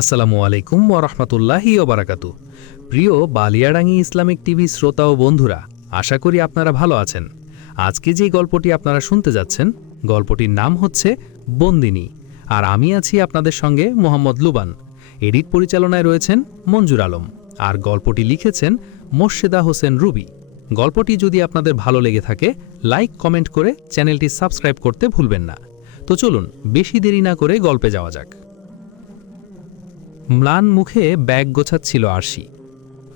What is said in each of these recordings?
আসসালামু আলাইকুম ওয়া রাহমাতুল্লাহি ওয়া বারাকাতু। প্রিয় বালিয়াডাঙ্গি ইসলামিক টিভি শ্রোতা ও বন্ধুরা, আশা করি আপনারা ভালো আছেন। আজকে যে গল্পটি আপনারা শুনতে যাচ্ছেন, গল্পটির নাম হচ্ছে বন্দিনী, আর আমি আছি আপনাদের সঙ্গে মোহাম্মদ লুবান। এডিট পরিচালনায় রয়েছেন মঞ্জুর আলম, আর গল্পটি লিখেছেন মোর্শেদা হোসেন রুবি। গল্পটি যদি আপনাদের ভালো লেগে থাকে, লাইক কমেন্ট করে চ্যানেলটি সাবস্ক্রাইব করতে ভুলবেন না। তো চলুন বেশি দেরি না করে গল্পে যাওয়া যাক। ম্লান মুখে ব্যাগ গোছাচ্ছিল আরশি।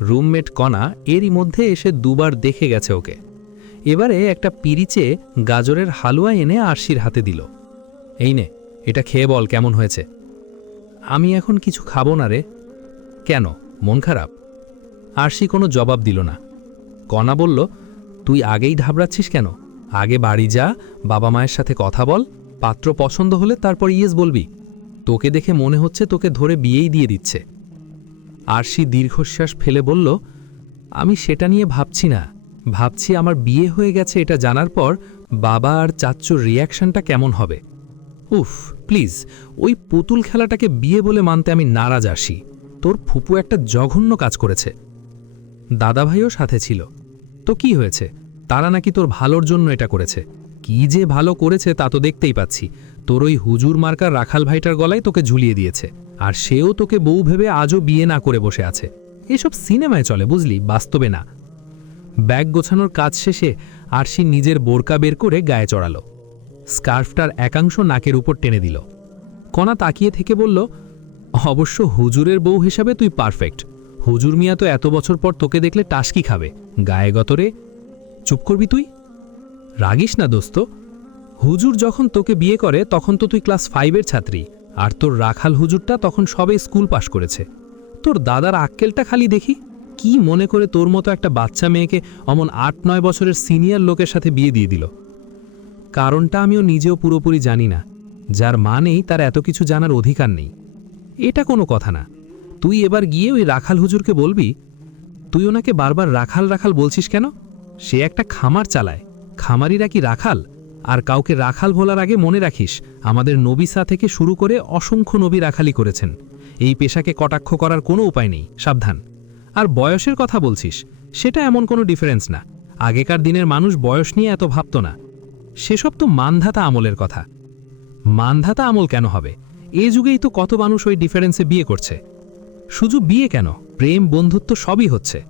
রুমমেট কণা এরই মধ্যে এসে দুবার দেখে গেছে ওকে। এবারে একটা পিরিচে গাজরের হালুয়া এনে আরশির হাতে দিল। এই নে, এটা খেয়ে বল কেমন হয়েছে। আমি এখন কিছু খাবো না রে। কেন, মন খারাপ? আরশি কোনো জবাব দিল না। কণা বলল, তুই আগেই ঢাবড়াচ্ছিস কেন? আগে বাড়ি যা, বাবা মায়ের সাথে কথা বল, পাত্র পছন্দ হলে তারপর ইয়েস বলবি। তোকে দেখে মনে হচ্ছে তোকে ধরে বিয়েই দিয়ে দিচ্ছে। আরশি দীর্ঘশ্বাস ফেলে বলল, আমি সেটা নিয়ে ভাবছি না। ভাবছি আমার বিয়ে হয়ে গেছে এটা জানার পর বাবা আর চাচ্চুর রিয়াকশনটা কেমন হবে। উফ, প্লিজ, ওই পুতুল খেলাটাকে বিয়ে বলে মানতে আমি নারাজ। আরশি, তোর ফুপু একটা জঘন্য কাজ করেছে। দাদাভাইও সাথে ছিল। তো কি হয়েছে? তারা নাকি তোর ভালোর জন্য এটা করেছে। কি যে ভালো করেছে তা তো দেখতেই পাচ্ছি। তোর ওই হুজুর মার্কার রাখাল ভাইটার গলায় তোকে ঝুলিয়ে দিয়েছে, আর সেও তোকে বউ ভেবে আজও বিয়ে না করে বসে আছে। এসব সিনেমায় চলে, বুঝলি, বাস্তবে না। ব্যাগ গোছানোর কাজ শেষে আরশি নিজের বোরকা বের করে গায়ে চড়ালো। স্কার্ফটার একাংশ নাকের উপর টেনে দিল। কণা তাকিয়ে থেকে বলল, অবশ্য হুজুরের বউ হিসাবে তুই পারফেক্ট। হুজুর মিয়া তো এত বছর পর তোকে দেখলে টাসকি খাবে। গায়ে গতরে। চুপ করবি তুই? রাগিস না দোস্ত। হুজুর যখন তোকে বিয়ে করে তখন তো তুই ক্লাস 5-এর ছাত্রী, আর তোর রাখাল হুজুরটা তখন সবে স্কুল পাশ করেছে। তোর দাদার আক্কেলটা খালি দেখি, কি মনে করে তোর মতো একটা বাচ্চা মেয়েকে অমন 8-9 বছরের সিনিয়র লোকের সাথে বিয়ে দিয়ে দিল। কারণটা আমিও নিজেও পুরোপুরি জানি না। যার মা নেই তার এত কিছু জানার অধিকার নেই। এটা কোনো কথা না। তুই এবার গিয়ে ওই রাখাল হুজুরকে বলবি, তুই ওনাকে বারবার রাখাল রাখাল বলছিস কেন? সে একটা খামার চালায়। খামারিরা কি রাখাল? আর কাউকে রাখাল বলার আগে মনে রাখিস, আমাদের নবী থেকে শুরু করে অসংখ্য নবী রাখালি করেছেন। এই পেশাকে কটাক্ষ করার কোনো উপায় নেই, সাবধান। আর বয়সের কথা বলছিস, সেটা এমন কোনো ডিফারেন্স না। আগেকার দিনের মানুষ বয়স নিয়ে এত ভাবত না। সেসব তো মানধাতা আমলের কথা। মানধাতা আমল কেন হবে? এ যুগেই তো কত মানুষ ওই ডিফারেন্সে বিয়ে করছে। শুধু বিয়ে কেন, প্রেম বন্ধুত্ব সবই হচ্ছে।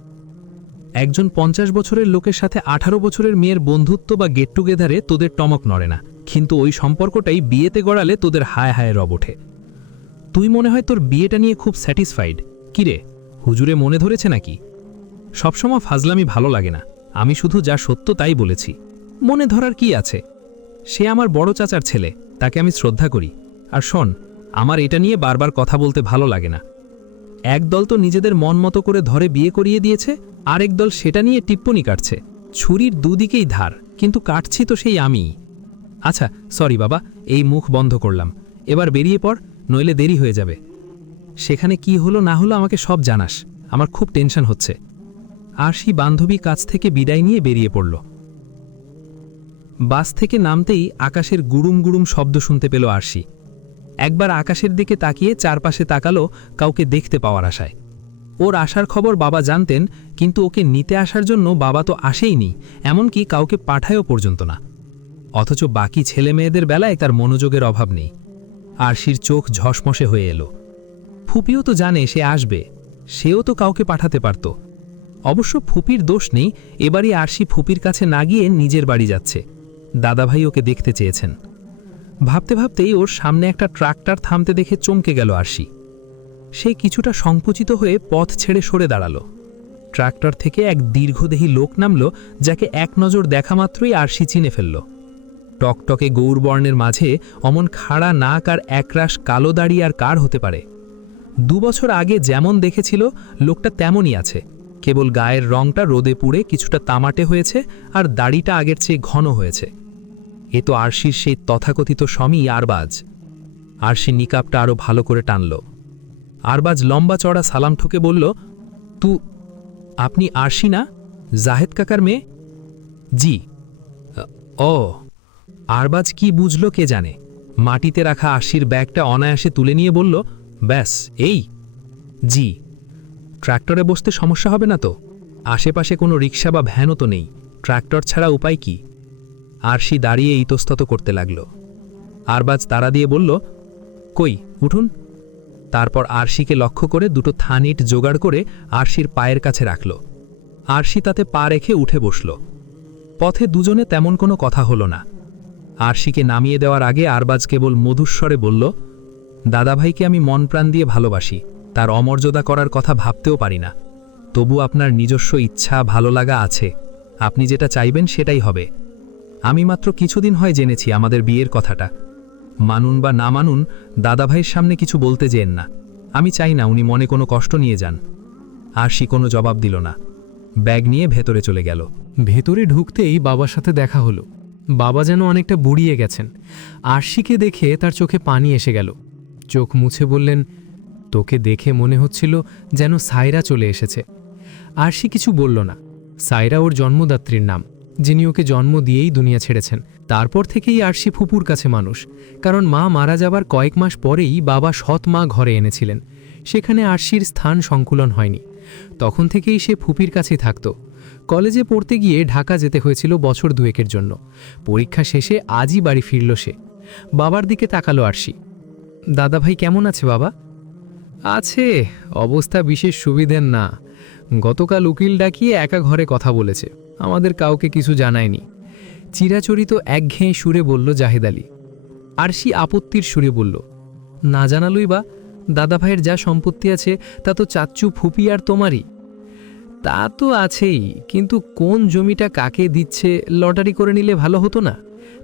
একজন 50 বছরের লোকের সাথে 18 বছরের মেয়ের বন্ধুত্ব বা গেট টুগেদারে তোদের টমক নড়ে না, কিন্তু ওই সম্পর্কটাই বিয়েতে গড়ালে তোদের হায় হায় রব ওঠে। তুই মনে হয় তোর বিয়েটা নিয়ে খুব স্যাটিসফাইড। কিরে, হুজুরে মনে ধরেছে নাকি? সবসময় ফাজলামি ভালো লাগে না। আমি শুধু যা সত্য তাই বলেছি। মনে ধরার কি আছে? সে আমার বড় চাচার ছেলে, তাকে আমি শ্রদ্ধা করি। আর শোন, আমার এটা নিয়ে বারবার কথা বলতে ভালো লাগে না। একদল তো নিজেদের মন মতো করে ধরে বিয়ে করিয়ে দিয়েছে, আরেক দল সেটা নিয়ে টিপ্পনি কাটছে। ছুরির দুদিকেই ধার, কিন্তু কাটছি তো সেই আমিই। আচ্ছা, সরি বাবা, এই মুখ বন্ধ করলাম। এবার বেরিয়ে পড়, নইলে দেরি হয়ে যাবে। সেখানে কি হলো না হলো আমাকে সব জানাস। আমার খুব টেনশন হচ্ছে। আরশি বান্ধবী কাছ থেকে বিদায় নিয়ে বেরিয়ে পড়ল। বাস থেকে নামতেই আকাশের গুড়ুম গুড়ুম শব্দ শুনতে পেল আরশি। একবার আকাশের দিকে তাকিয়ে চারপাশে তাকালো কাউকে দেখতে পাওয়ার আশায়। ওর আসার খবর বাবা জানতেন, কিন্তু ওকে নিতে আসার জন্য বাবা তো আসেইনি, এমনকি কাউকে পাঠায়ও পর্যন্ত না। অথচ বাকি ছেলে মেয়েদের বেলায় তার মনোযোগের অভাব নেই। আরশির চোখ ঝসমসে হয়ে এলো। ফুপিও তো জানে সে আসবে, সেও তো কাউকে পাঠাতে পারত। অবশ্য ফুপির দোষ নেই, এবারই আরশি ফুপির কাছে না গিয়ে নিজের বাড়ি যাচ্ছে। দাদাভাই ওকে দেখতে চেয়েছেন। ভাবতে ভাবতেই ওর সামনে একটা ট্রাক্টর থামতে দেখে চমকে গেল আরশি। সে কিছুটা সংকুচিত হয়ে পথ ছেড়ে সরে দাঁড়ালো। ট্রাক্টর থেকে এক দীর্ঘদেহী লোক নামল, যাকে এক নজর দেখা মাত্রই আরশি চিনে ফেলল। টকটকে গৌরবর্ণের মাঝে অমন খাড়া নাক আর একরাশ কালো দাড়ি আর কার হতে পারে? 2 বছর আগে যেমন দেখেছিল লোকটা তেমনই আছে, কেবল গায়ের রংটা রোদে পুড়ে কিছুটা তামাটে হয়েছে আর দাড়িটা আগের চেয়ে ঘন হয়েছে। এ তো আরশির সেই তথাকথিত স্বামী আরবাজ। আরশি নিকাবটা আরও ভালো করে টানল। আরবাজ লম্বা চড়া সালাম ঠুকে বলল, আপনি আরশি না, জাহেদ কাকার মেয়ে? জি। ও। আরবাজ কি বুঝল কে জানে। মাটিতে রাখা আরশির ব্যাগটা অনায়াসে তুলে নিয়ে বলল, ব্যাস এই? জি। ট্র্যাক্টরে বসতে সমস্যা হবে না তো? আশেপাশে কোনো রিক্সা বা ভ্যানও তো নেই, ট্র্যাক্টর ছাড়া উপায় কি? আরশি দাঁড়িয়ে ইতস্তত করতে লাগল। আরবাজ তাড়া দিয়ে বলল, কই উঠুন। তারপর আরশিকে লক্ষ্য করে দুটো থানিট জোগাড় করে আরশির পায়ের কাছে রাখল। আরশি তাতে পা রেখে উঠে বসল। পথে দুজনে তেমন কোনো কথা হলো না। আরশিকে নামিয়ে দেওয়ার আগে আরবাজ কেবল মধুস্বরে বলল, দাদাভাইকে আমি মন প্রাণ দিয়ে ভালোবাসি, তার অমর্যাদা করার কথা ভাবতেও পারি না। তবু আপনার নিজস্ব ইচ্ছা ভালো লাগা আছে, আপনি যেটা চাইবেন সেটাই হবে। আমি মাত্র কিছুদিন হয় জেনেছি আমাদের বিয়ের কথাটা। মানুন বা না মানুন, দাদাভাইয়ের সামনে কিছু বলতে যেন না। আমি চাই না উনি মনে কোনো কষ্ট নিয়ে যান। আরশি কোনো জবাব দিল না, ব্যাগ নিয়ে ভেতরে চলে গেল। ভেতরে ঢুকতেই বাবার সাথে দেখা হলো। বাবা যেন অনেকটা বুড়িয়ে গেছেন। আরশিকে দেখে তার চোখে পানি এসে গেল। চোখ মুছে বললেন, তোকে দেখে মনে হচ্ছিল যেন সায়রা চলে এসেছে। আরশি কিছু বলল না। সায়রা ওর জন্মদাত্রীর নাম, যিনি ওকে জন্ম দিয়েই দুনিয়া ছেড়েছেন। তারপর থেকেই আরশি ফুপুর কাছে মানুষ, কারণ মা মারা যাবার কয়েক মাস পরেই বাবা সৎ মা ঘরে এনেছিলেন। সেখানে আরশির স্থান সংকুলন হয়নি। তখন থেকেই সে ফুপির কাছেই থাকত। কলেজে পড়তে গিয়ে ঢাকা যেতে হয়েছিল বছর দুয়েকের জন্য। পরীক্ষা শেষে আজই বাড়ি ফিরল সে। বাবার দিকে তাকালো আরশি। দাদাভাই কেমন আছে বাবা? আছে, অবস্থা বিশেষ সুবিধের না। গতকাল উকিল ডাকিয়ে একা ঘরে কথা বলেছে, আমাদের কাউকে কিছু জানায়নি। চিরাচরিত একঘেয়ে সুরে বলল জাহেদ আলী। আরশি আপত্তির সুরে বলল, না জানালই বা, দাদাভাইয়ের যা সম্পত্তি আছে তা তো চাচ্চু ফুপি আর তোমারই। তা তো আছেই, কিন্তু কোন জমিটা কাকে দিচ্ছে লটারি করে নিলে ভালো হতো না?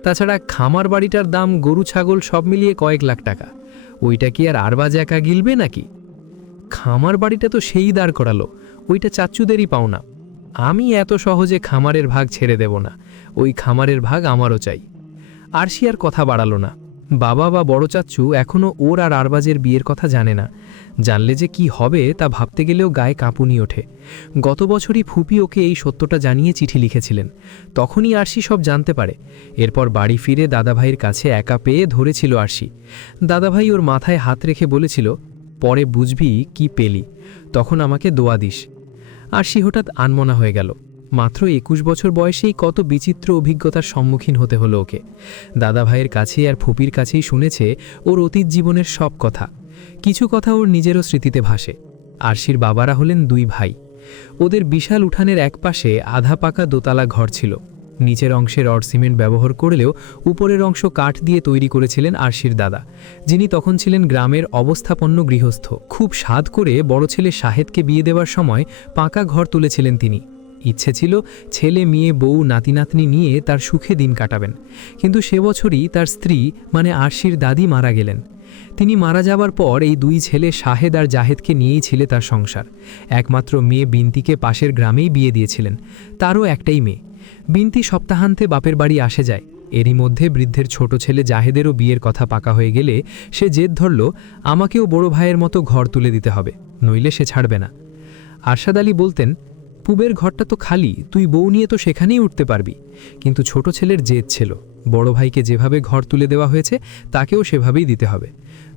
তাছাড়া খামার বাড়িটার দাম গরু ছাগল সব মিলিয়ে কয়েক লাখ টাকা, ওইটা কি আর আরবাজ একা গিলবে নাকি? খামার বাড়িটা তো সেই দাঁড় করালো, ওইটা চাচ্চুদেরই পাওনা। আমি এত সহজে খামারের ভাগ ছেড়ে দেব না, ওই খামারের ভাগ আমারও চাই। আরশি আর কথা বাড়ালো না। বাবা বা বড় চাচ্চু এখনও ওর আর আরবাজের বিয়ের কথা জানে না। জানলে যে কি হবে তা ভাবতে গেলেও গায়ে কাঁপুনি ওঠে। গত বছরই ফুপি ওকে এই সত্যটা জানিয়ে চিঠি লিখেছিলেন। তখনই আরশি সব জানতে পারে। এরপর বাড়ি ফিরে দাদাভাইয়ের কাছে একা পেয়ে ধরেছিল আরশি। দাদাভাই ওর মাথায় হাত রেখে বলেছিল, পরে বুঝবি কি পেলি, তখন আমাকে দোয়া দিস। আরশি হঠাৎ আনমনা হয়ে গেল। মাত্র ২১ বছর বয়সেই কত বিচিত্র অভিজ্ঞতার সম্মুখীন হতে হলো ওকে। দাদাভাইয়ের কাছে আর ফুপির কাছেই শুনেছে ওর অতীত জীবনের সব কথা। কিছু কথা ওর নিজেরও স্মৃতিতে ভাসে। আরশির বাবারা হলেন দুই ভাই। ওদের বিশাল উঠানের একপাশে আধা পাকা দোতলা ঘর ছিল। নিচের অংশে রড সিমেন্ট ব্যবহার করলেও উপরের অংশ কাঠ দিয়ে তৈরি করেছিলেন আরশির দাদা, যিনি তখন ছিলেন গ্রামের অবস্থাপন্ন গৃহস্থ। খুব সাধ করে বড় ছেলে শাহেদকে বিয়ে দেওয়ার সময় পাকা ঘর তুলেছিলেন তিনি। ইচ্ছে ছিল ছেলে মেয়ে বউ নাতি নাতনি নিয়ে তার সুখে দিন কাটাবেন, কিন্তু সে বছরই তার স্ত্রী মানে আরশির দাদি মারা গেলেন। তিনি মারা যাবার পর এই দুই ছেলে শাহেদ আর জাহেদকে নিয়েই ছিল তার সংসার। একমাত্র মেয়ে বিনতিকে পাশের গ্রামেই বিয়ে দিয়েছিলেন। তারও একটাই মেয়ে। বিনতি সপ্তাহান্তে বাপের বাড়ি আসে যায়। এরই মধ্যে বৃদ্ধের ছোট ছেলে জাহেদেরও বিয়ের কথা পাকা হয়ে গেলে সে জেদ ধরল, আমাকেও বড় ভাইয়ের মতো ঘর তুলে দিতে হবে, নইলে সে ছাড়বে না। আরশাদ আলী বলতেন, পুবের ঘরটা তো খালি, তুই বউ নিয়ে তো সেখানেই উঠতে পারবি। কিন্তু ছোট ছেলের জেদ ছিল, বড় ভাইকে যেভাবে ঘর তুলে দেওয়া হয়েছে তাকেও সেভাবেই দিতে হবে।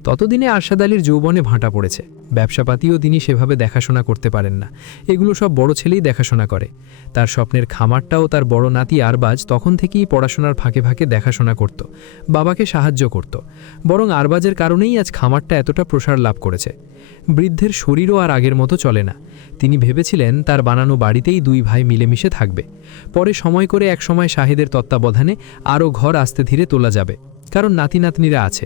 ততদিনে আরশাদ আলীর যৌবনে ভাঁটা পড়েছে। ব্যবসাপাতিও তিনি সেভাবে দেখাশোনা করতে পারেন না, এগুলো সব বড় ছেলেই দেখাশোনা করে। তার স্বপ্নের খামারটাও তার বড় নাতি আরবাজ তখন থেকেই পড়াশোনার ফাঁকে ফাঁকে দেখাশোনা করত, বাবাকে সাহায্য করত। বরং আরবাজের কারণেই আজ খামারটা এতটা প্রসার লাভ করেছে। বৃদ্ধের শরীরও আর আগের মতো চলে না। তিনি ভেবেছিলেন তার বানানো বাড়িতেই দুই ভাই মিলেমিশে থাকবে। পরে সময় করে একসময় শাহেদের তত্ত্বাবধানে আরও ঘর আস্তে ধীরে তোলা যাবে, কারণ নাতি নাতনিরা আছে।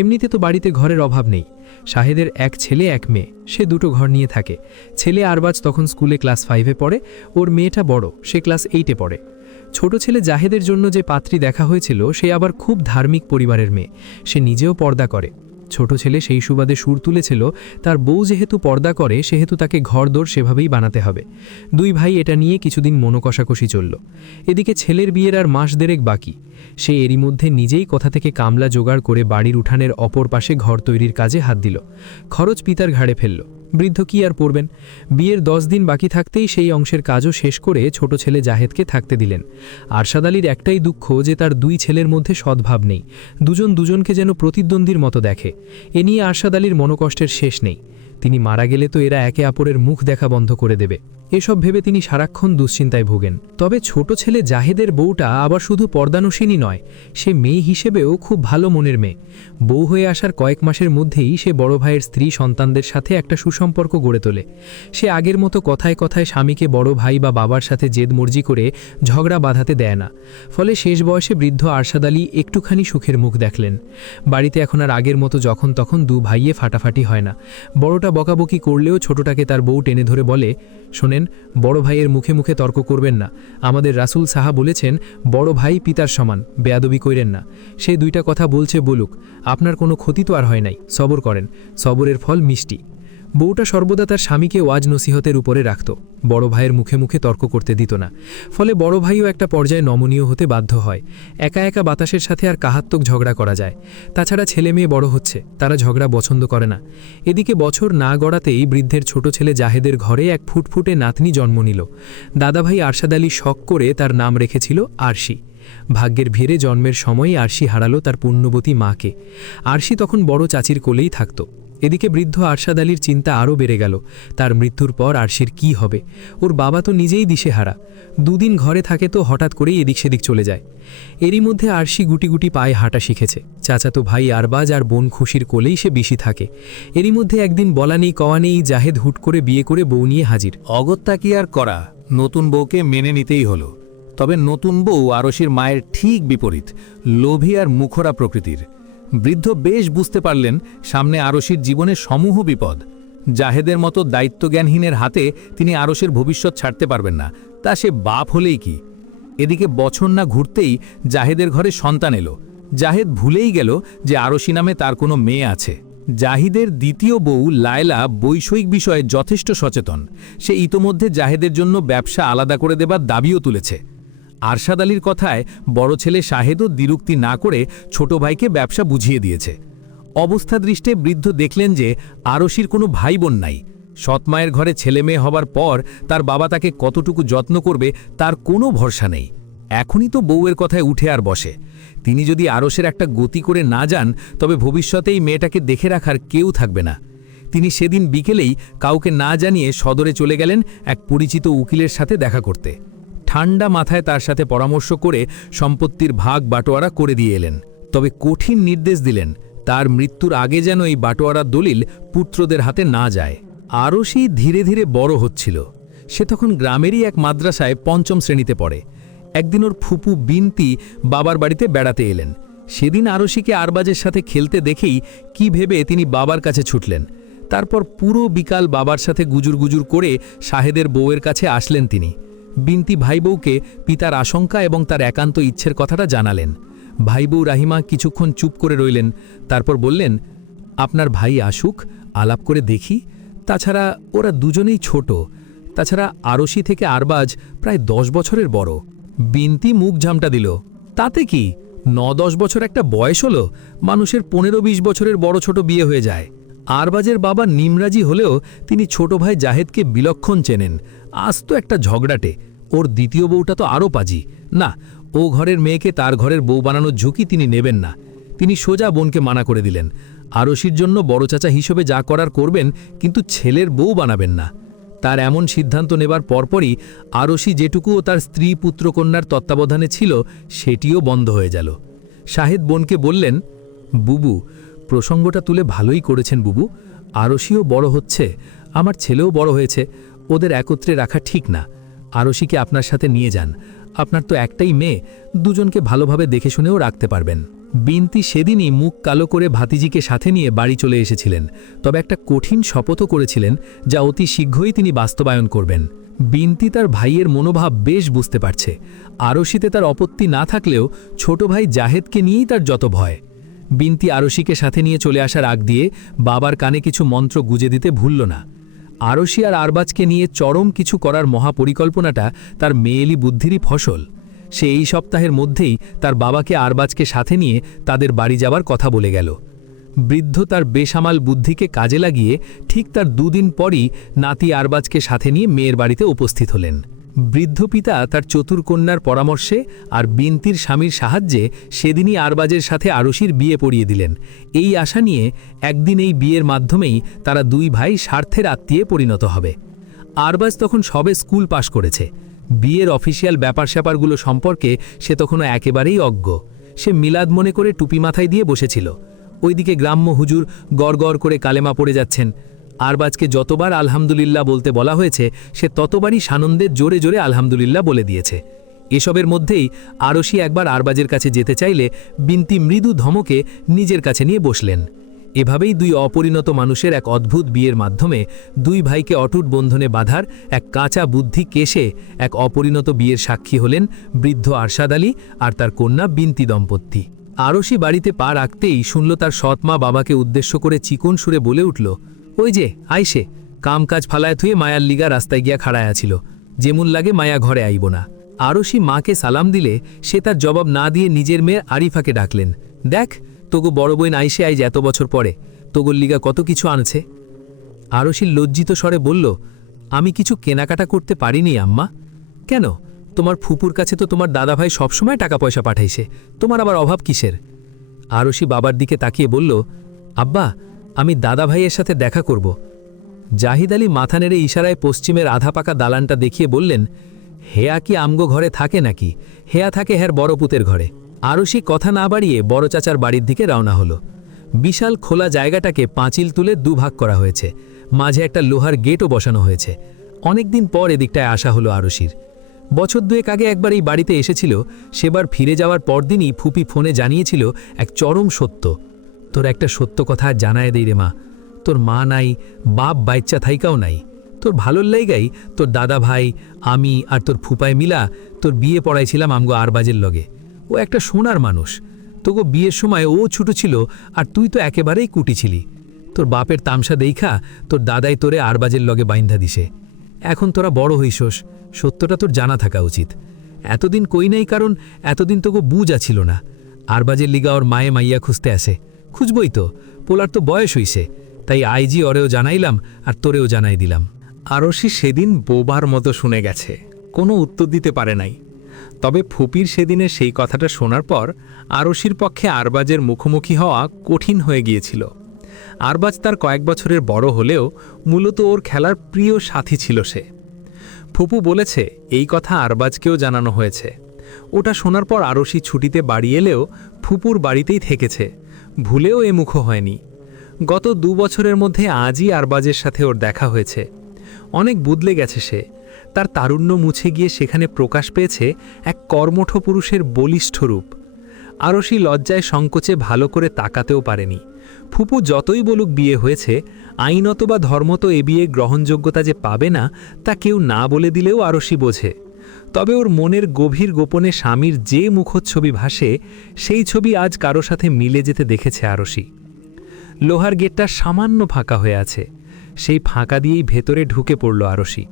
এমনিতে তো বাড়িতে ঘরের অভাব নেই। শাহেদের এক ছেলে এক মেয়ে, সে দুটো ঘর নিয়ে থাকে। ছেলে আরবাজ তখন স্কুলে ক্লাস 5-এ পড়ে, ওর মেয়েটা বড়, সে ক্লাস 8-এ পড়ে। ছোট ছেলে জাহেদের জন্য যে পাত্রী দেখা হয়েছিল সে আবার খুব ধার্মিক পরিবারের মেয়ে, সে নিজেও পর্দা করে। ছোট ছেলে সেই সুবাদে সুর তুলেছিল তার বউ যেহেতু পর্দা করে সেহেতু তাকে ঘরদোর সেভাবেই বানাতে হবে। দুই ভাই এটা নিয়ে কিছুদিন মনোকষাকষি চলল। এদিকে ছেলের বিয়ের আর মাস দেড়েক বাকি। সে এরই মধ্যে নিজেই কোথা থেকে কামলা জোগাড় করে বাড়ির উঠানের অপর পাশে ঘর তৈরির কাজে হাত দিল। খরচ পিতার ঘাড়ে ফেলল। বৃদ্ধ কি আর পড়বেন। বিয়ের 10 দিন বাকি থাকতেই সেই অংশের কাজও শেষ করে ছোট ছেলে জাহেদকে থাকতে দিলেন। আরশাদ আলীর একটাই দুঃখ যে তার 2 ছেলের মধ্যে সদ্ভাব নেই, দুজন দুজনকে যেন প্রতিদ্বন্দ্বীর মতো দেখে। এ নিয়ে আরশাদ আলীর মনোকষ্টের শেষ নেই। তিনি মারা গেলে তো এরা একে অপরের মুখ দেখা বন্ধ করে দেবে, এসব ভেবে তিনি সারাক্ষণ দুশ্চিন্তায় ভোগেন। তবে ছোট ছেলে জাহেদের বউটা আবার শুধু পর্দানুসীনই নয়, সে মেয়ে হিসেবেও খুব ভালো মনের মেয়ে। বউ হয়ে আসার কয়েক মাসের মধ্যেই সে বড় ভাইয়ের স্ত্রী সন্তানদের সাথে একটা সুসম্পর্ক গড়ে তোলে। সে আগের মতো কথায় কথায় স্বামীকে বড় ভাই বা বাবার সাথে জেদ মর্জি করে ঝগড়া বাঁধাতে দেয় না। ফলে শেষ বয়সে বৃদ্ধ আরশাদ আলী একটুখানি সুখের মুখ দেখলেন। বাড়িতে এখন আর আগের মতো যখন তখন 2 ভাইয়ে ফাটাফাটি হয় না। বড়টা বকাবকি করলেও ছোটটাকে তার বউ টেনে ধরে বলে, শোনেন, বড় ভাইয়ের মুখে মুখে তর্ক করবেন না। আমাদের রাসূল সাহা বলেছেন, বড় ভাই পিতার সমান, বেয়াদবি কইরেন না। সে 2টা কথা বলছে বলুক, আপনার কোনো ক্ষতি তো আর হয় নাই, সবর করেন, সবরের ফল মিষ্টি। বউটা সর্বদা তার স্বামীকে ওয়াজ নসিহতের উপরে রাখত, বড় ভাইয়ের মুখে মুখে তর্ক করতে দিত না। ফলে বড় ভাইও একটা পর্যায়ে নমনীয় হতে বাধ্য হয়। একা একা বাতাসের সাথে আর কাহাত্মক ঝগড়া করা যায়। তাছাড়া ছেলে মেয়ে বড় হচ্ছে, তারা ঝগড়া পছন্দ করে না। এদিকে বছর না গড়াতেই বৃদ্ধের ছোট ছেলে জাহেদের ঘরে এক ফুটফুটে নাতনি জন্ম নিল। দাদাভাই আরশাদ আলী শখ করে তার নাম রেখেছিল আরশি। ভাগ্যের ভিড়ে জন্মের সময়ই আরশি হারালো তার পুণ্যবতী মাকে। আরশি তখন বড় চাচির কোলেই থাকত। এদিকে বৃদ্ধ আরশাদ আলীর চিন্তা আরও বেড়ে গেল, তার মৃত্যুর পর আরশির কি হবে। ওর বাবা তো নিজেই দিশেহারা, 2 দিন ঘরে থাকে তো হঠাৎ করেই এদিক সেদিক চলে যায়। এরই মধ্যে আরশি গুটি গুটি পায়ে হাঁটা শিখেছে। চাচাতো ভাই আরবাজ আর বোন খুশির কোলেই সে বেশি থাকে। এরই মধ্যে একদিন বলা নেই কওয়া নেই জাহেদ হুট করে বিয়ে করে বউ নিয়ে হাজির। অগত্যা কি আর করা, নতুন বউকে মেনে নিতেই হলো। তবে নতুন বউ আরশির মায়ের ঠিক বিপরীত, লোভী আর মুখরা প্রকৃতির। বৃদ্ধ বেশ বুঝতে পারলেন সামনে আরশির জীবনে সমূহ বিপদ। জাহেদের মতো দায়িত্বজ্ঞানহীনের হাতে তিনি আরশের ভবিষ্যৎ ছাড়তে পারবেন না, তা সে বাপ হলেই কি। এদিকে বছর না ঘুরতেই জাহেদের ঘরে সন্তান এলো। জাহেদ ভুলেই গেল যে আরশি নামে তার কোনো মেয়ে আছে। জাহিদের দ্বিতীয় বউ লায়লা বৈষয়িক বিষয়ে যথেষ্ট সচেতন। সে ইতোমধ্যে জাহেদের জন্য ব্যবসা আলাদা করে দেবার দাবিও তুলেছে। আরশাদ আলীর কথায় বড় ছেলে শাহেদও দ্বিরুক্তি না করে ছোট ভাইকে ব্যবসা বুঝিয়ে দিয়েছে। অবস্থা দৃষ্টে বৃদ্ধ দেখলেন যে আরশির কোনো ভাই বোন নাই। সৎমায়ের ঘরে ছেলে মেয়ে হবার পর তার বাবা তাকে কতটুকু যত্ন করবে তার কোনো ভরসা নেই। এখনই তো বউয়ের কথায় উঠে আর বসে। তিনি যদি আরশের একটা গতি করে না যান তবে ভবিষ্যতেই মেয়েটাকে দেখে রাখার কেউ থাকবে না। তিনি সেদিন বিকেলেই কাউকে না জানিয়ে সদরে চলে গেলেন এক পরিচিত উকিলের সাথে দেখা করতে। ঠান্ডা মাথায় তার সাথে পরামর্শ করে সম্পত্তির ভাগ বাটোয়ারা করে দিয়ে এলেন। তবে কঠিন নির্দেশ দিলেন তার মৃত্যুর আগে যেন এই বাটোয়ারার দলিল পুত্রদের হাতে না যায়। আরশি ধীরে ধীরে বড় হচ্ছিল। সে তখন গ্রামেরই এক মাদ্রাসায় 5ম শ্রেণীতে পড়ে। একদিন ওর ফুপু বিনতি বাবার বাড়িতে বেড়াতে এলেন। সেদিন আরশিকে আরবাজের সাথে খেলতে দেখেই কি ভেবে তিনি বাবার কাছে ছুটলেন। তারপর পুরো বিকাল বাবার সাথে গুজুর গুজুর করে শাহেদের বউয়ের কাছে আসলেন তিনি। বিনতি ভাইবউকে পিতার আশঙ্কা এবং তার একান্ত ইচ্ছের কথাটা জানালেন। ভাইবউ রাহিমা কিছুক্ষণ চুপ করে রইলেন, তারপর বললেন, আপনার ভাই আসুক, আলাপ করে দেখি। তাছাড়া ওরা দুজনেই ছোট। তাছাড়া আরশি থেকে আরবাজ প্রায় 10 বছরের বড়। বিনতি মুখ ঝামটা দিল, তাতে কি, 9-10 বছর একটা বয়স হলো, মানুষের 15-20 বছরের বড় ছোট বিয়ে হয়ে যায়। আরবাজের বাবা নিমরাজি হলেও তিনি ছোট ভাই জাহেদকে বিলক্ষণ চেনেন। আজ তো একটা ঝগড়াটে, ওর দ্বিতীয় বউটা তো আরও পাজি। না, ও ঘরের মেয়েকে তার ঘরের বউ বানানোর ঝুঁকি তিনি নেবেন না। তিনি সোজা বোনকে মানা করে দিলেন, আরশির জন্য বড় চাচা হিসেবে যা করার করবেন, কিন্তু ছেলের বউ বানাবেন না। তার এমন সিদ্ধান্ত নেবার পরপরই আরশি যেটুকুও তার স্ত্রী পুত্রকন্যার তত্ত্বাবধানে ছিল সেটিও বন্ধ হয়ে গেল। শাহেদ বোনকে বললেন, বুবু, প্রসঙ্গটা তুলে ভালোই করেছেন বুবু। আরশিও বড় হচ্ছে, আমার ছেলেও বড় হয়েছে, ওদের একত্রে রাখা ঠিক না। আরশিকে আপনার সাথে নিয়ে যান। আপনার তো একটাই মেয়ে, দুজনকে ভালোভাবে দেখে শুনেও রাখতে পারবেন। বিনতি সেদিনই মুখ কালো করে ভাতিজিকে সাথে নিয়ে বাড়ি চলে এসেছিলেন। তবে একটা কঠিন শপথও করেছিলেন, যা অতি শীঘ্রই তিনি বাস্তবায়ন করবেন। বিনতি তার ভাইয়ের মনোভাব বেশ বুঝতে পারছে। আরশিতে তার আপত্তি না থাকলেও ছোট ভাই জাহেদকে নিয়েই তার যত ভয়। বিনতি আরশিকে সাথে নিয়ে চলে আসার আগ দিয়ে বাবার কানে কিছু মন্ত্র গুজে দিতে ভুলল না। আরশি আর আরবাজকে নিয়ে চরম কিছু করার মহাপরিকল্পনাটা তার মেয়েলি বুদ্ধিরই ফসল। সে এই সপ্তাহের মধ্যেই তার বাবাকে আরবাজকে সাথে নিয়ে তাদের বাড়ি যাবার কথা বলে গেল। বৃদ্ধ তার বেসামাল বুদ্ধিকে কাজে লাগিয়ে ঠিক তার 2 দিন পরই নাতি আরবাজকে সাথে নিয়ে মেয়ের বাড়িতে উপস্থিত হলেন। বৃদ্ধ পিতা তার চতুর কন্যার পরামর্শে আর বিনতির স্বামীর সাহায্যে সেদিনই আরবাজের সাথে আরশির বিয়ে পড়িয়ে দিলেন, এই আশা নিয়ে একদিন এই বিয়ের মাধ্যমেই তারা 2 ভাই স্বার্থের আত্মীয়ে পরিণত হবে। আরবাজ তখন সবে স্কুল পাশ করেছে। বিয়ের অফিসিয়াল ব্যাপার-স্যাপারগুলো সম্পর্কে সে তখনও একেবারেই অজ্ঞ। সে মিলাদ মনে করে টুপি মাথায় দিয়ে বসেছিল। ওইদিকে গ্রাম্য হুজুর গড়গড় করে কালেমা পড়ে যাচ্ছেন। আরবাজকে যতবার আলহামদুলিল্লাহ বলতে বলা হয়েছে সে ততবারই সানন্দে জোরে জোরে আলহামদুলিল্লাহ বলে দিয়েছে। এসবের মধ্যেই আরশি একবার আরবাজের কাছে যেতে চাইলে বিনতি মৃদু ধমকে নিজের কাছে নিয়ে বসলেন। এভাবেই 2 অপরিণত মানুষের এক অদ্ভুত বিয়ের মাধ্যমে 2 ভাইকে অটুট বন্ধনে বাঁধার এক কাঁচা বুদ্ধি কেশে এক অপরিণত বিয়ের সাক্ষী হলেন বৃদ্ধ আরশাদ আলী আর তার কন্যা বিনতি দম্পতি। আরশি বাড়িতে পা রাখতেই শুনল তার সৎমা বাবাকে উদ্দেশ্য করে চিকন সুরে বলে উঠল, ওই যে আইসে, কামকাজ ফালায় থুয়ে মায়ার লিগা রাস্তায় গিয়া খাড়ায় আছিল, যেমন লাগে মায়া ঘরে আইব না। আরশি মাকে সালাম দিলে সে তার জবাব না দিয়ে নিজের মেয়ে আরিফাকে ডাকলেন, দেখ তোগো বড় বোন আইসে আইজ এত বছর পরে, তোগোর লিগা কত কিছু আনছে। আরশি লজ্জিত স্বরে বলল, আমি কিছু কেনাকাটা করতে পারিনি আম্মা। কেন, তোমার ফুপুর কাছে তো তোমার দাদাভাই সবসময় টাকা পয়সা পাঠাইছে, তোমার আবার অভাব কিসের? আরশি বাবার দিকে তাকিয়ে বলল, আব্বা আমি দাদাভাইয়ের সাথে দেখা করব। জাহিদ আলী মাথা নেড়ে ইশারায় পশ্চিমের আধা পাকা দালানটা দেখিয়ে বললেন, হেয়া কি আমগো ঘরে থাকে নাকি? হেয়া থাকে হের বড় পুতের ঘরে। আরশি কথা না বাড়িয়ে বড় চাচার বাড়ির দিকে রওনা হলো। বিশাল খোলা জায়গাটাকে পাঁচিল তুলে 2 ভাগ করা হয়েছে, মাঝে একটা লোহার গেটও বসানো হয়েছে। অনেকদিন পর এদিকটায় আসা হলো আরশির। বছর 2 আগে একবার এই বাড়িতে এসেছিল, সেবার ফিরে যাওয়ার পরদিনই ফুপি ফোনে জানিয়েছিল এক চরম সত্য, তোর একটা সত্য কথা জানায় দেই রে মা, তোর মা নাই, বাপ বাচ্চা থাইকাও নাই, তোর ভালোর লাইগাই তোর দাদা ভাই, আমি আর তোর ফুপায় মিলা তোর বিয়ে পড়াইছিলাম আমগো আরবাজের লগে। ও একটা সোনার মানুষ, তোগো বিয়ের সময় ও ছোট ছিল আর তুই তো একেবারেই কুটি ছিলি। তোর বাপের তামসা দেইখা তোর দাদাই তোরে আরবাজের লগে বাইন্ধা দিছে। এখন তোরা বড় হইছস, সত্যটা তোর জানা থাকা উচিত। এতদিন কই নাই কারণ এতদিন তোগো বুঝা ছিল না। আরবাজের লিগা ওর মায়ে মাইয়া খুঁজতে আসে, খুঁজবই তো, পোলার তো বয়স হইছে, তাই আইজি ওরেও জানাইলাম আর তোরেও জানাই দিলাম। আরশি সেদিন বোবার মতো শুনে গেছে, কোনো উত্তর দিতে পারে নাই। তবে ফুপির সেদিনের সেই কথাটা শোনার পর আরশির পক্ষে আরবাজের মুখোমুখি হওয়া কঠিন হয়ে গিয়েছিল। আরবাজ তার কয়েক বছরের বড় হলেও মূলত ওর খেলার প্রিয় সাথী ছিল সে। ফুপু বলেছে এই কথা আরবাজকেও জানানো হয়েছে। ওটা শোনার পর আরশি ছুটিতে বাড়ি এলেও ফুপুর বাড়িতেই থেকেছে, ভুলেও এ মুখ হয়নি। গত 2 বছরের মধ্যে আজই আরবাজের সাথে ওর দেখা হয়েছে। অনেক বদলে গেছে সে, তার তারুণ্য মুছে গিয়ে সেখানে প্রকাশ পেয়েছে এক কর্মঠ পুরুষের বলিষ্ঠ রূপ। আরশি লজ্জায় সংকোচে ভালো করে তাকাতেও পারেনি। ফুপু যতই বলুক বিয়ে হয়েছে, আইনত বা ধর্মত এ বিয়ে গ্রহণযোগ্যতা যে পাবে না তা কেউ না বলে দিলেও আরশি বোঝে। তবে ওর মনের গভীর গোপনে স্বামীর যে মুখচ্ছবি ভাসে, সেই ছবি আজ কারো সাথে মিলে যেতে দেখেছে আরশি। লোহার গেটটা সামান্য ফাঁকা হয়ে আছে, সেই ফাঁকা দিয়েই ভেতরে ঢুকে পড়ল আরশি।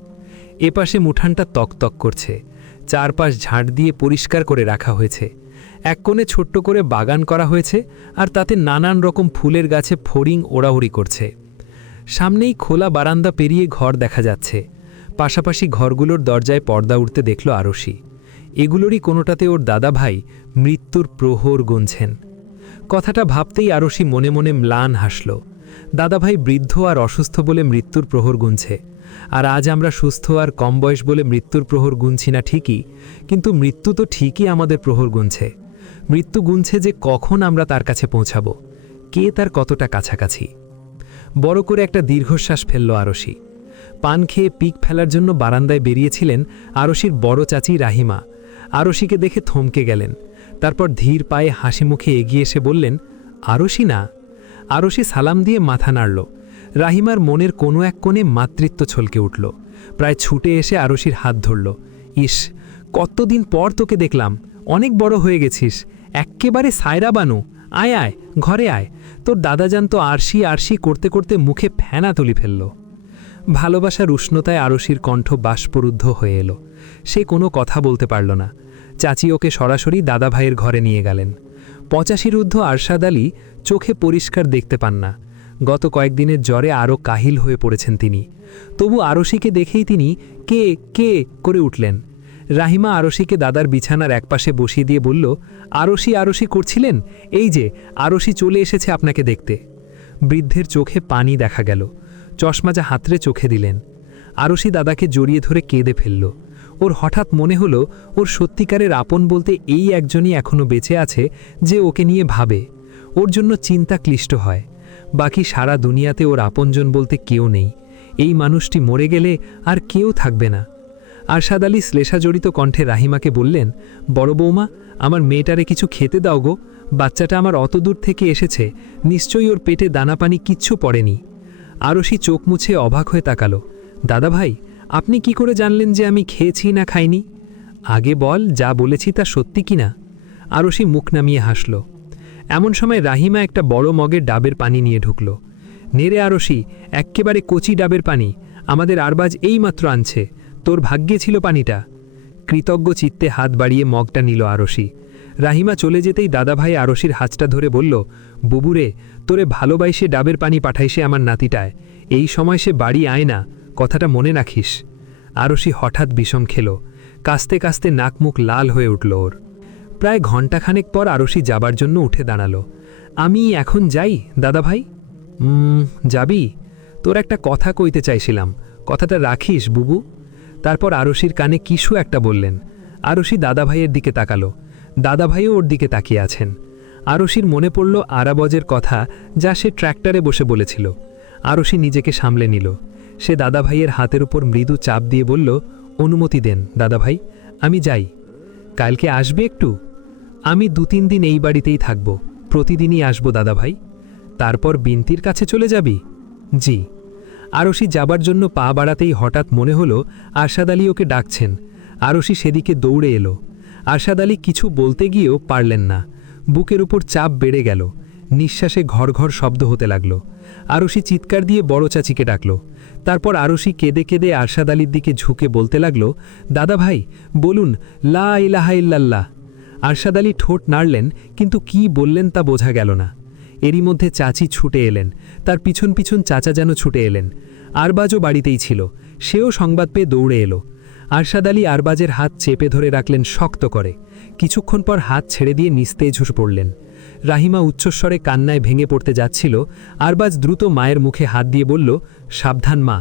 এপাশে মুঠানটা তকতক করছে, চারপাশ ঝাড় দিয়ে পরিষ্কার করে রাখা হয়েছে। এক কোণে ছোট্ট করে বাগান করা হয়েছে আর তাতে নানান রকম ফুলের গাছে ফড়িং ওড়াউড়ি করছে। সামনেই খোলা বারান্দা পেরিয়ে ঘর দেখা যাচ্ছে, পাশাপাশি ঘরগুলোর দরজায় পর্দা উঠতে দেখল আরশি। এগুলোরই কোনোটাতে ওর দাদা ভাই মৃত্যুর প্রহর গুনছেন। কথাটা ভাবতেই আরশি মনে মনে ম্লান হাসল। দাদাভাই বৃদ্ধ আর অসুস্থ বলে মৃত্যুর প্রহর গুনছে, আর আজ আমরা সুস্থ আর কম বয়স বলে মৃত্যুর প্রহর গুনছি না ঠিকই, কিন্তু মৃত্যু তো ঠিকই আমাদের প্রহর গুনছে। মৃত্যু গুনছে যে কখন আমরা তার কাছে পৌঁছাব, কে তার কতটা কাছাকাছি। বড় করে একটা দীর্ঘশ্বাস ফেলল আরশি। পান খেয়ে পিক ফেলার জন্য বারান্দায় বেরিয়েছিলেন আরশির বড় চাচি রাহিমা। আরশিকে দেখে থমকে গেলেন, তারপর ধীর পায়ে হাসি মুখে এগিয়ে এসে বললেন, আরশি না। আরশি সালাম দিয়ে মাথা নাড়ল। রাহিমার মনের কোনো এক কোণে মাতৃত্ব ছলকে উঠল। প্রায় ছুটে এসে আরশির হাত ধরল। ইস, কতদিন পর তোকে দেখলাম, অনেক বড় হয়ে গেছিস, এক্কেবারে সায়রা বানু। আয় আয়, ঘরে আয়। তোর দাদাজান তো আরশি আরশি করতে করতে মুখে ফেনা তুলি ফেলল। ভালোবাসার উষ্ণতায় আরশির কণ্ঠ বাষ্পরুদ্ধ হয়ে এলো। সে কোনো কথা বলতে পারল না। চাচি ওকে সরাসরি দাদাভাইয়ের ঘরে নিয়ে গেলেন। 85 আরশাদ আলী চোখে পরিষ্কার দেখতে পান না। গত কয়েকদিনের জ্বরে আরও কাহিল হয়ে পড়েছেন তিনি। তবু আরশিকে দেখেই তিনি কে কে করে উঠলেন। রাহিমা আরশিকে দাদার বিছানার একপাশে বসিয়ে দিয়ে বলল, আরশি আরশি করছিলেন, এই যে আরশি চলে এসেছে আপনাকে দেখতে। বৃদ্ধের চোখে পানি দেখা গেল। চশমাজা হাতড়ে চোখে দিলেন। আরশি দাদাকে জড়িয়ে ধরে কেঁদে ফেলল। ওর হঠাৎ মনে হলো ওর সত্যিকারের আপন বলতে এই একজনই এখনও বেঁচে আছে যে ওকে নিয়ে ভাবে, ওর জন্য চিন্তা ক্লিষ্ট হয়। বাকি সারা দুনিয়াতে ওর আপনজন বলতে কেউ নেই। এই মানুষটি মরে গেলে আর কেউ থাকবে না। আরশাদ আলী শ্লেষাজড়িত কণ্ঠে রাহিমাকে বললেন, বড় বৌমা, আমার মেয়েটারে কিছু খেতে দাও গো। বাচ্চাটা আমার অত দূর থেকে এসেছে, নিশ্চয়ই ওর পেটে দানাপানি কিচ্ছু পড়েনি। আরশি চোখ মুছে অবাক হয়ে তাকালো। দাদা ভাই, আপনি কি করে জানলেন যে আমি খেয়েছি না খাইনি? আগে বল, যা বলেছি তা সত্যি কি না? আরশি মুখ নামিয়ে হাসল। এমন সময় রাহিমা একটা বড় মগের ডাবের পানি নিয়ে ঢুকল। নেড়ে আরশি, এক্কেবারে কচি ডাবের পানি, আমাদের আরবাজ এইমাত্র আনছে, তোর ভাগ্যে ছিল পানিটা। কৃতজ্ঞ চিত্তে হাত বাড়িয়ে মগটা নিল আরশি। রাহিমা চলে যেতেই দাদাভাই আরশির হাতটা ধরে বলল, বুবুরে, তোরে ভালোবাসে ডাবের পানি পাঠাইছে আমার নাতিটায়, এই সময় সে বাড়ি আয় না, কথাটা মনে রাখিস। আরশি হঠাৎ বিষম খেল। কাস্তে কাস্তে নাক মুখ লাল হয়ে উঠল ওর। প্রায় ঘণ্টাখানেক পর আরশি যাবার জন্য উঠে দাঁড়াল। আমি এখন যাই দাদাভাই? যাবি? তোর একটা কথা কইতে চাইছিলাম, কথাটা রাখিস বুবু। তারপর আরশির কানে কিছু একটা বললেন। আরশি দাদাভাইয়ের দিকে তাকালো। দাদাভাইও ওর দিকে তাকিয়ে আছেন। আরশির মনে পড়ল আরাবজের কথা, যা সে ট্র্যাক্টরে বসে বলেছিল। আরশি নিজেকে সামলে নিল। সে দাদাভাইয়ের হাতের উপর মৃদু চাপ দিয়ে বলল, অনুমতি দেন দাদাভাই, আমি যাই। কালকে আসবে একটু? আমি 2-3 দিন এই বাড়িতেই থাকব, প্রতিদিনই আসব দাদাভাই। তারপর বিনতির কাছে চলে যাবি? জি। আরশি যাবার জন্য পা বাড়াতেই হঠাৎ মনে হলো আরশাদ আলী ওকে ডাকছেন। আরশি সেদিকে দৌড়ে এলো। আরশাদ আলী কিছু বলতে গিয়েও পারলেন না। বুকের উপর চাপ বেড়ে গেল। নিঃশ্বাসে ঘর ঘর শব্দ হতে লাগল। আরশি চিৎকার দিয়ে বড় চাচিকে ডাকল। তারপর আরশি কেঁদে কেঁদে আরশাদ আলীর দিকে ঝুঁকে বলতে লাগল, দাদা ভাই বলুন, লা ইলাহা ইল্লাল্লাহ। আরশাদ আলী ঠোঁট নাড়লেন, কিন্তু কি বললেন তা বোঝা গেল না। এরই মধ্যে চাচি ছুটে এলেন। তার পিছন পিছন চাচা যেন ছুটে এলেন। আরবাজও বাড়িতেই ছিল, সেও সংবাদ পেয়ে দৌড়ে এলো। আরশাদ আলী আরবাজের হাত চেপে ধরে রাখলেন শক্ত করে। কিছুক্ষণ পর হাত ছেড়ে দিয়ে নিস্তেজ ঝুঁস পড়লেন। রাহিমা উচ্চস্বরে কান্নায় ভেঙে পড়তে যাচ্ছিল। আরবাজ দ্রুত মায়ের মুখে হাত দিয়ে বলল, সাবধান মা,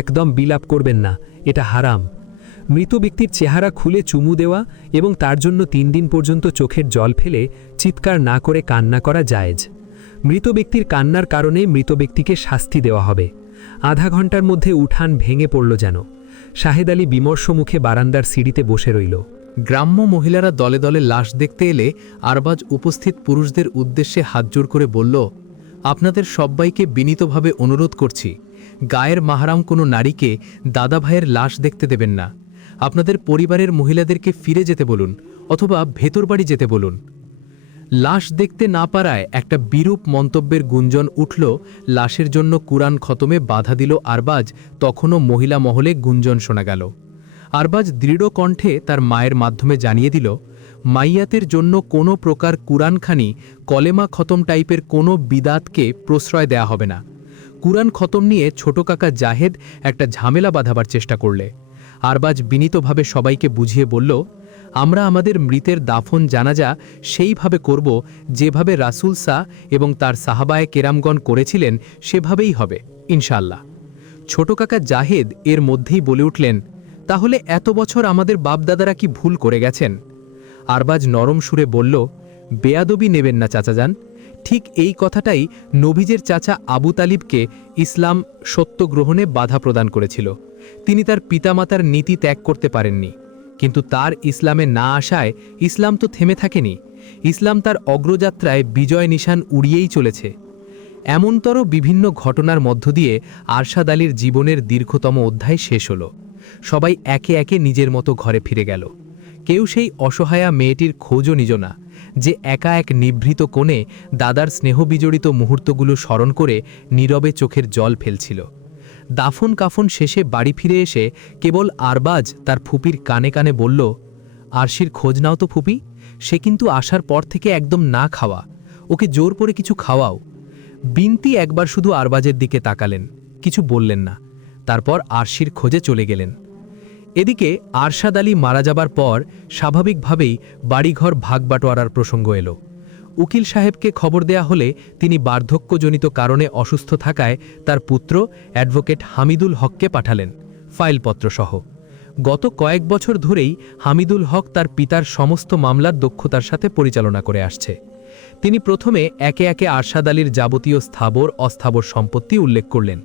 একদম বিলাপ করবেন না, এটা হারাম। মৃত ব্যক্তির চেহারা খুলে চুমু দেওয়া এবং তার জন্য 3 দিন পর্যন্ত চোখের জল ফেলে চিৎকার না করে কান্না করা জায়েজ। মৃত ব্যক্তির কান্নার কারণে মৃত ব্যক্তিকে শাস্তি দেওয়া হবে। আধা ঘন্টার মধ্যে উঠান ভেঙে পড়ল যেন। শাহেদ আলী বিমর্ষ মুখে বারান্দার সিঁড়িতে বসে রইল। গ্রাম্য মহিলারা দলে দলে লাশ দেখতে এলে আরবাজ উপস্থিত পুরুষদের উদ্দেশ্যে হাতজোড় করে বলল, আপনাদের সবাইকে বিনীতভাবে অনুরোধ করছি, গায়ের মাহারাম কোনো নারীকে দাদা ভাইয়ের লাশ দেখতে দেবেন না। আপনাদের পরিবারের মহিলাদেরকে ফিরে যেতে বলুন অথবা ভেতর বাড়ি যেতে বলুন। লাশ দেখতে না পারায় একটা বিরূপ মন্তব্যের গুঞ্জন উঠল। লাশের জন্য কুরআন খতমে বাধা দিল আরবাজ, তখনও মহিলা মহলে গুঞ্জন শোনা গেল। আরবাজ দৃঢ় কণ্ঠে তার মায়ের মাধ্যমে জানিয়ে দিল, মাইয়াতের জন্য কোনো প্রকার কুরআনখানি কলেমা খতম টাইপের কোনো বিদাতকে প্রশ্রয় দেয়া হবে না। কুরআন খতম নিয়ে ছোট কাকা জাহেদ একটা ঝামেলা বাঁধাবার চেষ্টা করলে আরবাজ বিনীতভাবে সবাইকে বুঝিয়ে বলল, আমরা আমাদের মৃতের দাফন জানাজা সেইভাবে করব যেভাবে রাসূল সাহ এবং তার সাহাবায়ে কেরামগণ করেছিলেন, সেভাবেই হবে ইনশাআল্লাহ। ছোট কাকা জাহেদ এর মধ্যেই বলে উঠলেন, তাহলে এত বছর আমাদের বাপদাদারা কি ভুল করে গেছেন? আরবাজ নরম সুরে বলল, বেয়াদবি নেবেন না চাচাজান। ঠিক এই কথাটাই নবীজের চাচা আবু তালিবকে ইসলাম সত্য গ্রহণে বাধা প্রদান করেছিল। তিনি তার পিতামাতার নীতি ত্যাগ করতে পারেননি, কিন্তু তার ইসলামে না আসায় ইসলাম তো থেমে থাকেনি। ইসলাম তার অগ্রযাত্রায় বিজয় নিশান উড়িয়েই চলেছে। এমনতর বিভিন্ন ঘটনার মধ্য দিয়ে আরশাদ আলীর জীবনের দীর্ঘতম অধ্যায় শেষ হল। সবাই একে একে নিজের মতো ঘরে ফিরে গেল। কেউ সেই অসহায়া মেয়েটির খোঁজও নিজ না, যে একা এক নিভৃত কোণে দাদার স্নেহবিজড়িত মুহূর্তগুলো স্মরণ করে নীরবে চোখের জল ফেলছিল। দাফন কাফন শেষে বাড়ি ফিরে এসে কেবল আরবাজ তার ফুপির কানে কানে বলল, আরশির খোঁজ নাও তো ফুপি, সে কিন্তু আসার পর থেকে একদম না খাওয়া, ওকে জোর করে কিছু খাওয়াও। বিনতি একবার শুধু আরবাজের দিকে তাকালেন, কিছু বললেন না, তারপর আরশির খোঁজে চলে গেলেন। এদিকে আরশাদ আলী মারা যাবার পর স্বাভাবিকভাবেই বাড়িঘর ভাগ বাটোয়ারার প্রসঙ্গ এলো। উকিল সাহেবকে খবর দেয়া হলে তিনি বার্ধক্যজনিত কারণে অসুস্থ থাকায় তার পুত্র অ্যাডভোকেট হামিদুল হককে পাঠালেন, ফাইলপত্রসহ। গত কয়েক বছর ধরেই হামিদুল হক তার পিতার সমস্ত মামলার দক্ষতার সাথে পরিচালনা করে আসছে। তিনি প্রথমে একে একে আরশাদ আলীর যাবতীয় স্থাবর অস্থাবর সম্পত্তি উল্লেখ করলেন।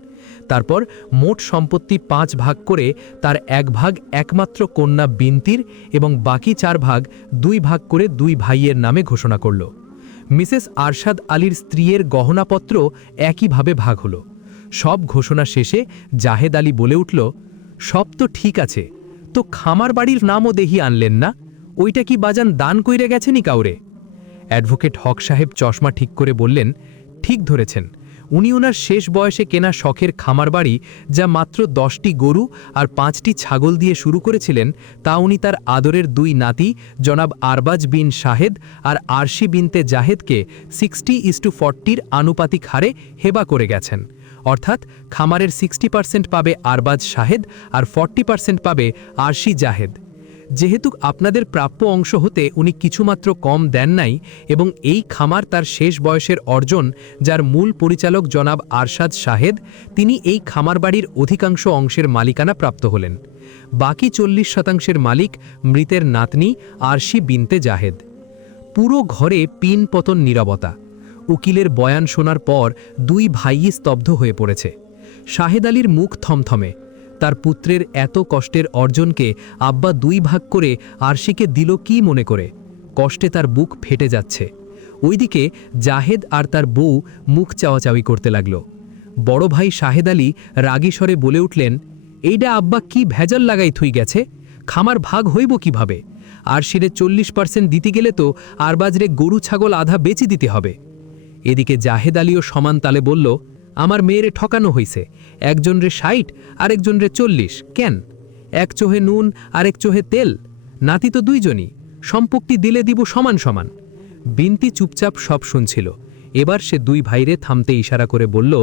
তারপর মোট সম্পত্তি 5 ভাগ করে তার 1 ভাগ একমাত্র কন্যা বিনতির এবং বাকি 4 ভাগ 2 ভাগ করে 2 ভাইয়ের নামে ঘোষণা করল। মিসেস আরশাদ আলীর স্ত্রীর গহনাপত্র একইভাবে ভাগ হল। সব ঘোষণা শেষে জাহেদ আলী বলে উঠল, সব তো ঠিক আছে, তো খামার বাড়ির নামও দেহি আনলেন না, ওইটা কি বাজান দান কইরে গেছেনি কাউরে? অ্যাডভোকেট হক সাহেব চশমা ঠিক করে বললেন, ঠিক ধরেছেন, উনি ওনার শেষ বয়সে কেনা শখের খামার বাড়ি, যা মাত্র 10টি গরু আর 5টি ছাগল দিয়ে শুরু করেছিলেন, তা উনি তার আদরের 2 নাতি জনাব আরবাজ বিন শাহেদ আর আরশি বিনতে জাহেদকে 60:40 আনুপাতিক হারে হেবা করে গেছেন। অর্থাৎ খামারের 60% পাবে আরবাজ শাহেদ আর 40% পাবে আরশি জাহেদ। যেহেতু আপনাদের প্রাপ্য অংশ হতে উনি কিছুমাত্র কম দেন নাই এবং এই খামার তার শেষ বয়সের অর্জন, যার মূল পরিচালক জনাব আরশাদ শাহেদ, তিনি এই খামার বাড়ির অধিকাংশ অংশের মালিকানা প্রাপ্ত হলেন। বাকি 40% মালিক মৃতের নাতনি আরশি বিনতে জাহেদ। পুরো ঘরে পিন পতন নীরবতা। উকিলের বয়ান শোনার পর 2 ভাইই স্তব্ধ হয়ে পড়েছে। শাহেদ আলীর মুখ থমথমে। তার পুত্রের এত কষ্টের অর্জনকে আব্বা 2 ভাগ করে আরশিকে দিল কি মনে করে? কষ্টে তার বুক ফেটে যাচ্ছে। ওইদিকে জাহেদ আর তার বউ মুখ চাওয়াচাওয়ি করতে লাগল। বড় ভাই শাহেদ আলী রাগী স্বরে বলে উঠলেন, এইটা আব্বা কি ভেজাল লাগাই থুই গেছে, খামার ভাগ হইব কিভাবে? আরশিরে 40% দিতে গেলে তো আরবাজরে গরু ছাগল আধা বেচি দিতে হবে। এদিকে জাহেদ আলীও সমান তালে বলল, আমার মেয়েরে ঠকানো হইছে, একজনরে 60 আরেকজনরে 40, কেন? এক চোহে নুন আরেক চোহে তেল, নাতি তো 2 জনই, সম্পত্তি দিলে দিব সমান সমান। বিনতি চুপচাপ সব শুনছিল। এবার সে 2 ভাইরে থামতে ইশারা করে বলল,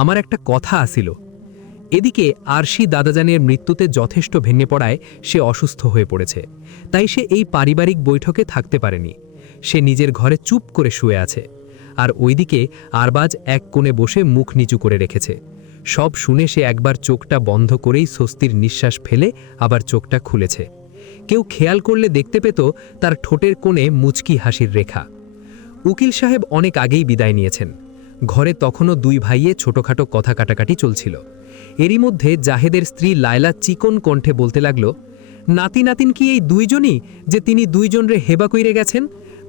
আমার একটা কথা আসিল। এদিকে আরশি দাদাজানের মৃত্যুতে যথেষ্ট ভেঙে পড়ায় সে অসুস্থ হয়ে পড়েছে, তাই সে এই পারিবারিক বৈঠকে থাকতে পারেনি। সে নিজের ঘরে চুপ করে শুয়ে আছে, আর ওইদিকে আরবাজ এক কোণে বসে মুখ নিচু করে রেখেছে। সব শুনে সে একবার চোখটা বন্ধ করেই স্বস্তির নিঃশ্বাস ফেলে আবার চোখটা খুলেছে। কেউ খেয়াল করলে দেখতে পেত তার ঠোঁটের কোণে মুচকি হাসির রেখা। উকিল সাহেব অনেক আগেই বিদায় নিয়েছেন। ঘরে তখনও 2 ভাইয়ে ছোটখাটো কথা কাটাকাটি চলছিল। এরই মধ্যে জাহেদের স্ত্রী লায়লা চিকন কণ্ঠে বলতে লাগল, নাতি নাতিন কি এই 2 জনই যে তিনি 2 জনরে হেবা কইরে গেছেন?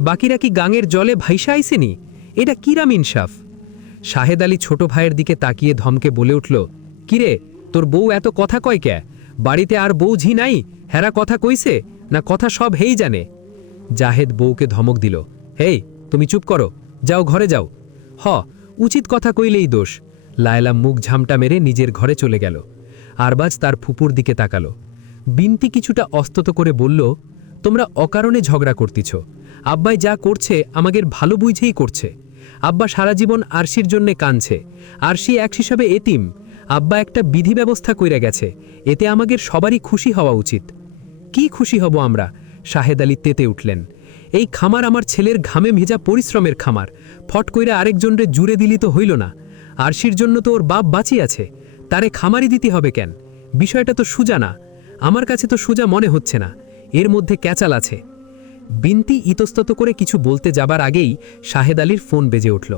বাকিরা কি গাঙের জলে ভাইসা আইসেনি? এটা কিরাম ইনসাফ? শাহেদ আলী ছোট ভাইয়ের দিকে তাকিয়ে ধমকে বলে উঠল, কিরে, তোর বউ এত কথা কয় কে? বাড়িতে আর বউ ঝি নাই, হেরা কথা কইছে না কথা সব হেই জানে? জাহেদ বউকে ধমক দিল, হেই তুমি চুপ করো, যাও ঘরে যাও। উচিত কথা কইলেই দোষ। লায়লা মুখ ঝামটা মেরে নিজের ঘরে চলে গেল। আরবাজ তার ফুপুর দিকে তাকালো। বিনতি কিছুটা অস্তত করে বলল, তোমরা অকারণে ঝগড়া করতিছ। আব্বাই যা করছে আমাদের ভালো বুঝেই করছে। আব্বা সারা জীবন আরশির জন্যে কাঁদছে। আরশি এক হিসাবে এতিম। আব্বা একটা বিধি ব্যবস্থা কইরা গেছে, এতে আমাদের সবারই খুশি হওয়া উচিত। কি খুশি হব আমরা? শাহেদ আলী তেতে উঠলেন। এই খামার আমার ছেলের ঘামে ভেজা পরিশ্রমের খামার, ফট কইরা আরেকজনরে জুড়ে দিলি তো হইল না। আরশির জন্য তো ওর বাপ বাঁচি আছে, তারে খামারই দিতে হবে কেন? বিষয়টা তো সুজা না, আমার কাছে তো সুজা মনে হচ্ছে না, এর মধ্যে ক্যাচাল আছে। বিনতি ইতস্তত করে কিছু বলতে যাবার আগেই শাহেদ আলীর ফোন বেজে উঠল।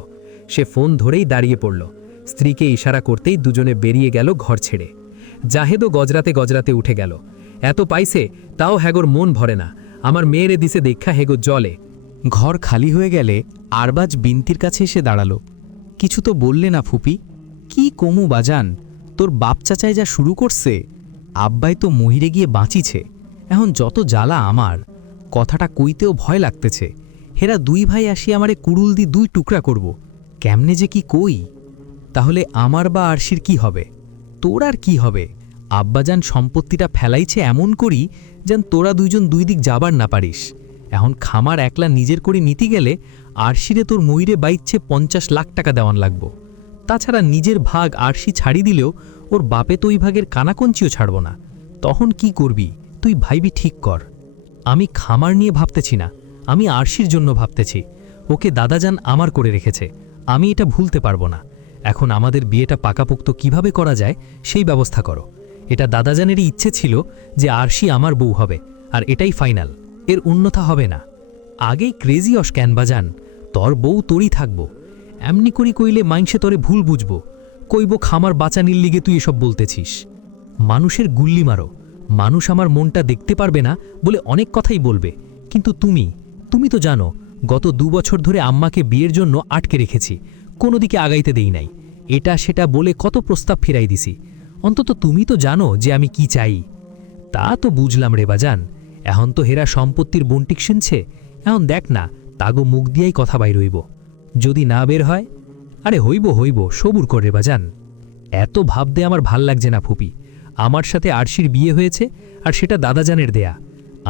সে ফোন ধরেই দাঁড়িয়ে পড়ল। স্ত্রীকে ইশারা করতেই দুজনে বেরিয়ে গেল ঘর ছেড়ে। জাহেদও গজরাতে গজরাতে উঠে গেল। এত পাইছে তাও হ্যাগোর মন ভরে না, আমার মেয়েরে দিছে দেখা হেগো জলে। ঘর খালি হয়ে গেলে আরবাজ বিনতির কাছে এসে দাঁড়ালো। কিছু তো বললে না ফুপি? কি কমু বাজান, তোর বাপ চাচাই যা শুরু করছে, আব্বাই তো মহিরে গিয়ে বাঁচিছে, এখন যত জ্বালা আমার। কথাটা কইতেও ভয় লাগতেছে। হেরা 2 ভাই আসি আমারে কুড়ুল দি 2 টুকরা করব, কেমনে যে কি কই? তাহলে আমার বা আরশির কি হবে? তোর আর কি হবে? আব্বাজান সম্পত্তিটা ফেলাইছে এমন করি যেন তোরা 2 জন 2 দিক যাবার না পারিস। এখন খামার একলা নিজের করে নিতে গেলে আরশিরে তোর ময়ূরে বাইচ্ছে 50 লাখ টাকা দেওয়ান লাগবো। তাছাড়া নিজের ভাগ আরশি ছাড়ি দিলেও ওর বাপে তো ওই ভাগের কানাকঞ্চিও ছাড়ব না। তখন কি করবি তুই ভাইবি ঠিক কর। আমি খামার নিয়ে ভাবতেছি না, আমি আরশির জন্য ভাবতেছি। ওকে দাদাজান আমার করে রেখেছে, আমি এটা ভুলতে পারবো না। এখন আমাদের বিয়েটা পাকাপোক্ত কিভাবে করা যায় সেই ব্যবস্থা করো। এটা দাদাজানেরই ইচ্ছে ছিল যে আরশি আমার বউ হবে, আর এটাই ফাইনাল, এর অন্যথা হবে না। আগেই ক্রেজি অস্ক্যান বাজান, তোর বউ তোরই থাকবো। এমনি করি কইলে মাইনসে তোরে ভুল বুঝবো, কইব খামার বাঁচানির লিগে তুই এসব বলতেছিস। মানুষের গুল্লি মারো, মানুষ আমার মনটা দেখতে পারবে না বলে অনেক কথাই বলবে, কিন্তু তুমি তো জানো গত 2 বছর ধরে আম্মাকে বিয়ের জন্য আটকে রেখেছি, কোনো দিকে আগাইতে দেই নাই। এটা সেটা বলে কত প্রস্তাব ফিরাই দিছি, অন্তত তুমি তো জানো যে আমি কি চাই। তা তো বুঝলাম রে বাজান, এখন তো হেরা সম্পত্তির বন্টিক শুনছে, এখন দেখ না তাগো মুখ দিয়াই কথা বাইর হইব। যদি না বের হয়, আরে হইব সবুর করে বাজান। এত ভাবতে আমার ভাল লাগছে না ফুপি। আমার সাথে আরশির বিয়ে হয়েছে, আর সেটা দাদাজানের দেয়া।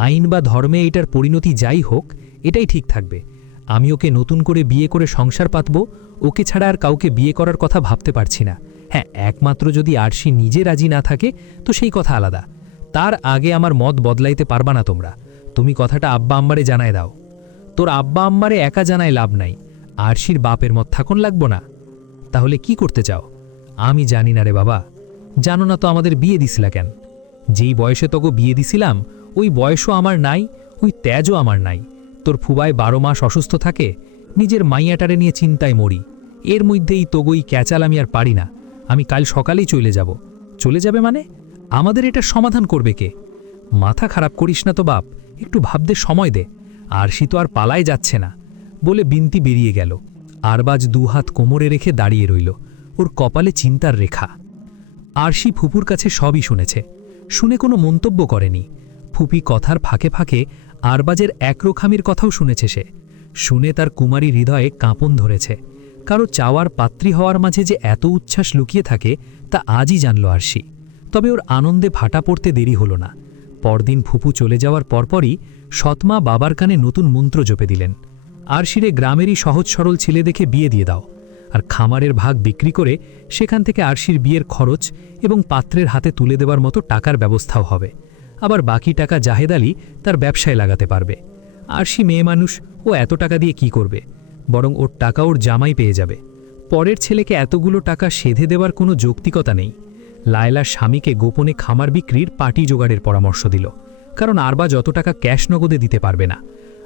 আইন বা ধর্মে এটার পরিণতি যাই হোক, এটাই ঠিক থাকবে। আমি ওকে নতুন করে বিয়ে করে সংসার পাতব, ওকে ছাড়া আর কাউকে বিয়ে করার কথা ভাবতে পারছি না। হ্যাঁ, একমাত্র যদি আরশি নিজে রাজি না থাকে তো সেই কথা আলাদা। তার আগে আমার মত বদলাইতে পারবা না তোমরা। তুমি কথাটা আব্বা আম্মারে জানায় দাও। তোর আব্বা আম্মারে একা জানায় লাভ নাই, আরশির বাপের মত থাকুন লাগবো না। তাহলে কি করতে চাও? আমি জানি না রে বাবা। জানো না তো আমাদের বিয়ে দিছিলা কেন? যেই বয়সে তোকে বিয়ে দিছিলাম ওই বয়সও আমার নাই, ওই তেজও আমার নাই। তোর ফুবায় 12 মাস অসুস্থ থাকে, নিজের মাইয়াটারে নিয়ে চিন্তায় মরি। এর মধ্যেই তোগই ক্যাচাল আমি আর পারি না। আমি কাল সকালেই চলে যাব। চলে যাবে মানে? আমাদের এটা সমাধান করবে কে? মাথা খারাপ করিস না তো বাপ, একটু ভাবতে সময় দে। আরশি তো আর পালায় যাচ্ছে না বলে বিনতি বেরিয়ে গেল। আরবাজ 2 হাত কোমরে রেখে দাঁড়িয়ে রইল, ওর কপালে চিন্তার রেখা। আরশি ফুপুর কাছে সবই শুনেছে, শুনে কোনো মন্তব্য করেনি। ফুপি কথার ফাঁকে ফাঁকে আরবাজের একরোখামির কথাও শুনেছে সে। শুনে তার কুমারী হৃদয়ে কাঁপন ধরেছে। কারো চাওয়ার পাত্রী হওয়ার মাঝে যে এত উচ্ছ্বাস লুকিয়ে থাকে তা আজই জানল আরশি। তবে ওর আনন্দে ভাটা পড়তে দেরি হলো না। পরদিন ফুপু চলে যাওয়ার পরপরই সৎমা বাবার কানে নতুন মন্ত্র জপে দিলেন, আরশিরে গ্রামেরই সহজ সরল ছেলে দেখে বিয়ে দিয়ে দাও, আর খামারের ভাগ বিক্রি করে সেখান থেকে আরশির বিয়ের খরচ এবং পাত্রের হাতে তুলে দেওয়ার মতো টাকার ব্যবস্থাও হবে। আবার বাকি টাকা জাহেদ আলী তার ব্যবসায় লাগাতে পারবে। আরশি মেয়ে মানুষ, ও এত টাকা দিয়ে কি করবে? বরং ওর টাকা ওর জামাই পেয়ে যাবে। পরের ছেলেকে এতগুলো টাকা সেধে দেওয়ার কোনো যৌক্তিকতা নেই। লায়লা স্বামীকে গোপনে খামার বিক্রির পার্টি জোগাড়ের পরামর্শ দিল, কারণ আরবা যত টাকা ক্যাশ নগদে দিতে পারবে না।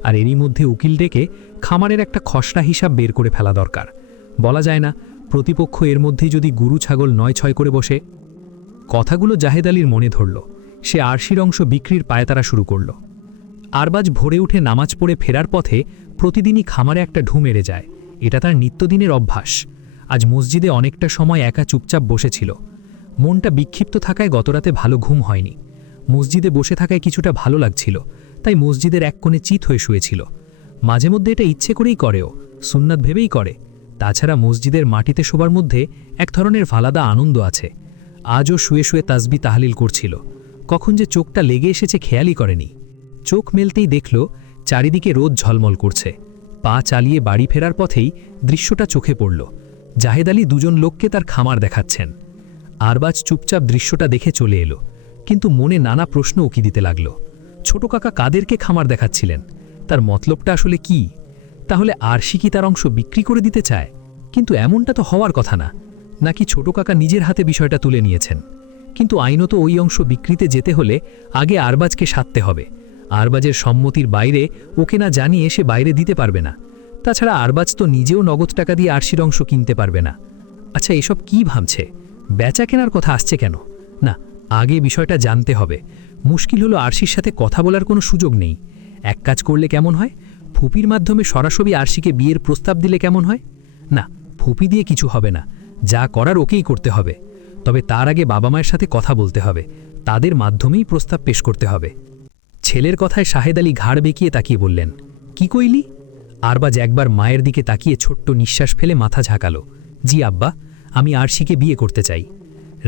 আর এরই মধ্যে উকিল ডেকে খামারের একটা খসড়া হিসাব বের করে ফেলা দরকার। বলা যায় না প্রতিপক্ষ এর মধ্যেই যদি গুরু ছাগল 9-6 করে বসে। কথাগুলো জাহেদ আলীর মনে ধরল। সে আরশির অংশ বিক্রির পায়তারা শুরু করল। আরবাজ ভোরে উঠে নামাজ পড়ে ফেরার পথে প্রতিদিনই খামারে একটা ঢু মেরে যায়। এটা তার নিত্যদিনের অভ্যাস। আজ মসজিদে অনেকটা সময় একা চুপচাপ বসেছিল। মনটা বিক্ষিপ্ত থাকায় গতরাতে ভালো ঘুম হয়নি। মসজিদে বসে থাকায় কিছুটা ভালো লাগছিল, তাই মসজিদের এক কোণে চিত হয়ে শুয়েছিল। মাঝে মধ্যে এটা ইচ্ছে করেই করেও, সুন্নাত ভেবেই করে। তাছাড়া মসজিদের মাটিতে শোবার মধ্যে এক ধরনের আলাদা আনন্দ আছে। আজও শুয়ে শুয়ে তাসবি তাহলিল করছিল। কখন যে চোখটা লেগে এসেছে খেয়ালই করেনি। চোখ মেলতেই দেখল চারিদিকে রোদ ঝলমল করছে। পা চালিয়ে বাড়ি ফেরার পথেই দৃশ্যটা চোখে পড়ল। জাহেদ আলী 2 লোককে তার খামার দেখাচ্ছেন। আরবাজ চুপচাপ দৃশ্যটা দেখে চলে এলো, কিন্তু মনে নানা প্রশ্ন উকি দিতে লাগল। ছোট কাকা কাদেরকে খামার দেখাচ্ছিলেন? তার মতলবটা আসলে কি? তাহলে আরশি কি তার অংশ বিক্রি করে দিতে চায়? কিন্তু এমনটা তো হওয়ার কথা না। নাকি ছোট কাকা নিজের হাতে বিষয়টা তুলে নিয়েছেন? কিন্তু আইনত ওই অংশ বিক্রিতে যেতে হলে আগে আরবাজকে সাধতে হবে। আরবাজের সম্মতির বাইরে ওকে না জানিয়ে সে বাইরে দিতে পারবে না। তাছাড়া আরবাজ তো নিজেও নগদ টাকা দিয়ে আরশির অংশ কিনতে পারবে না। আচ্ছা, এসব কি ভাবছে? বেচা কেনার কথা আসছে কেন? না, আগে বিষয়টা জানতে হবে। মুশকিল হলো আরশির সাথে কথা বলার কোনো সুযোগ নেই। এক কাজ করলে কেমন হয়? ফুপির মাধ্যমে সরাসরি আরশিকে বিয়ের প্রস্তাব দিলে কেমন হয়? না, ফুপি দিয়ে কিছু হবে না, যা করার ওকেই করতে হবে। তবে তার আগে বাবা মায়ের সাথে কথা বলতে হবে, তাদের মাধ্যমেই প্রস্তাব পেশ করতে হবে। ছেলের কথায় শাহেদ আলী ঘাড় বেঁকিয়ে তাকিয়ে বললেন, কি কইলি? আরবাজ একবার মায়ের দিকে তাকিয়ে ছোট্ট নিঃশ্বাস ফেলে মাথা ঝাঁকালো। জি আব্বা, আমি আরশিকে বিয়ে করতে চাই।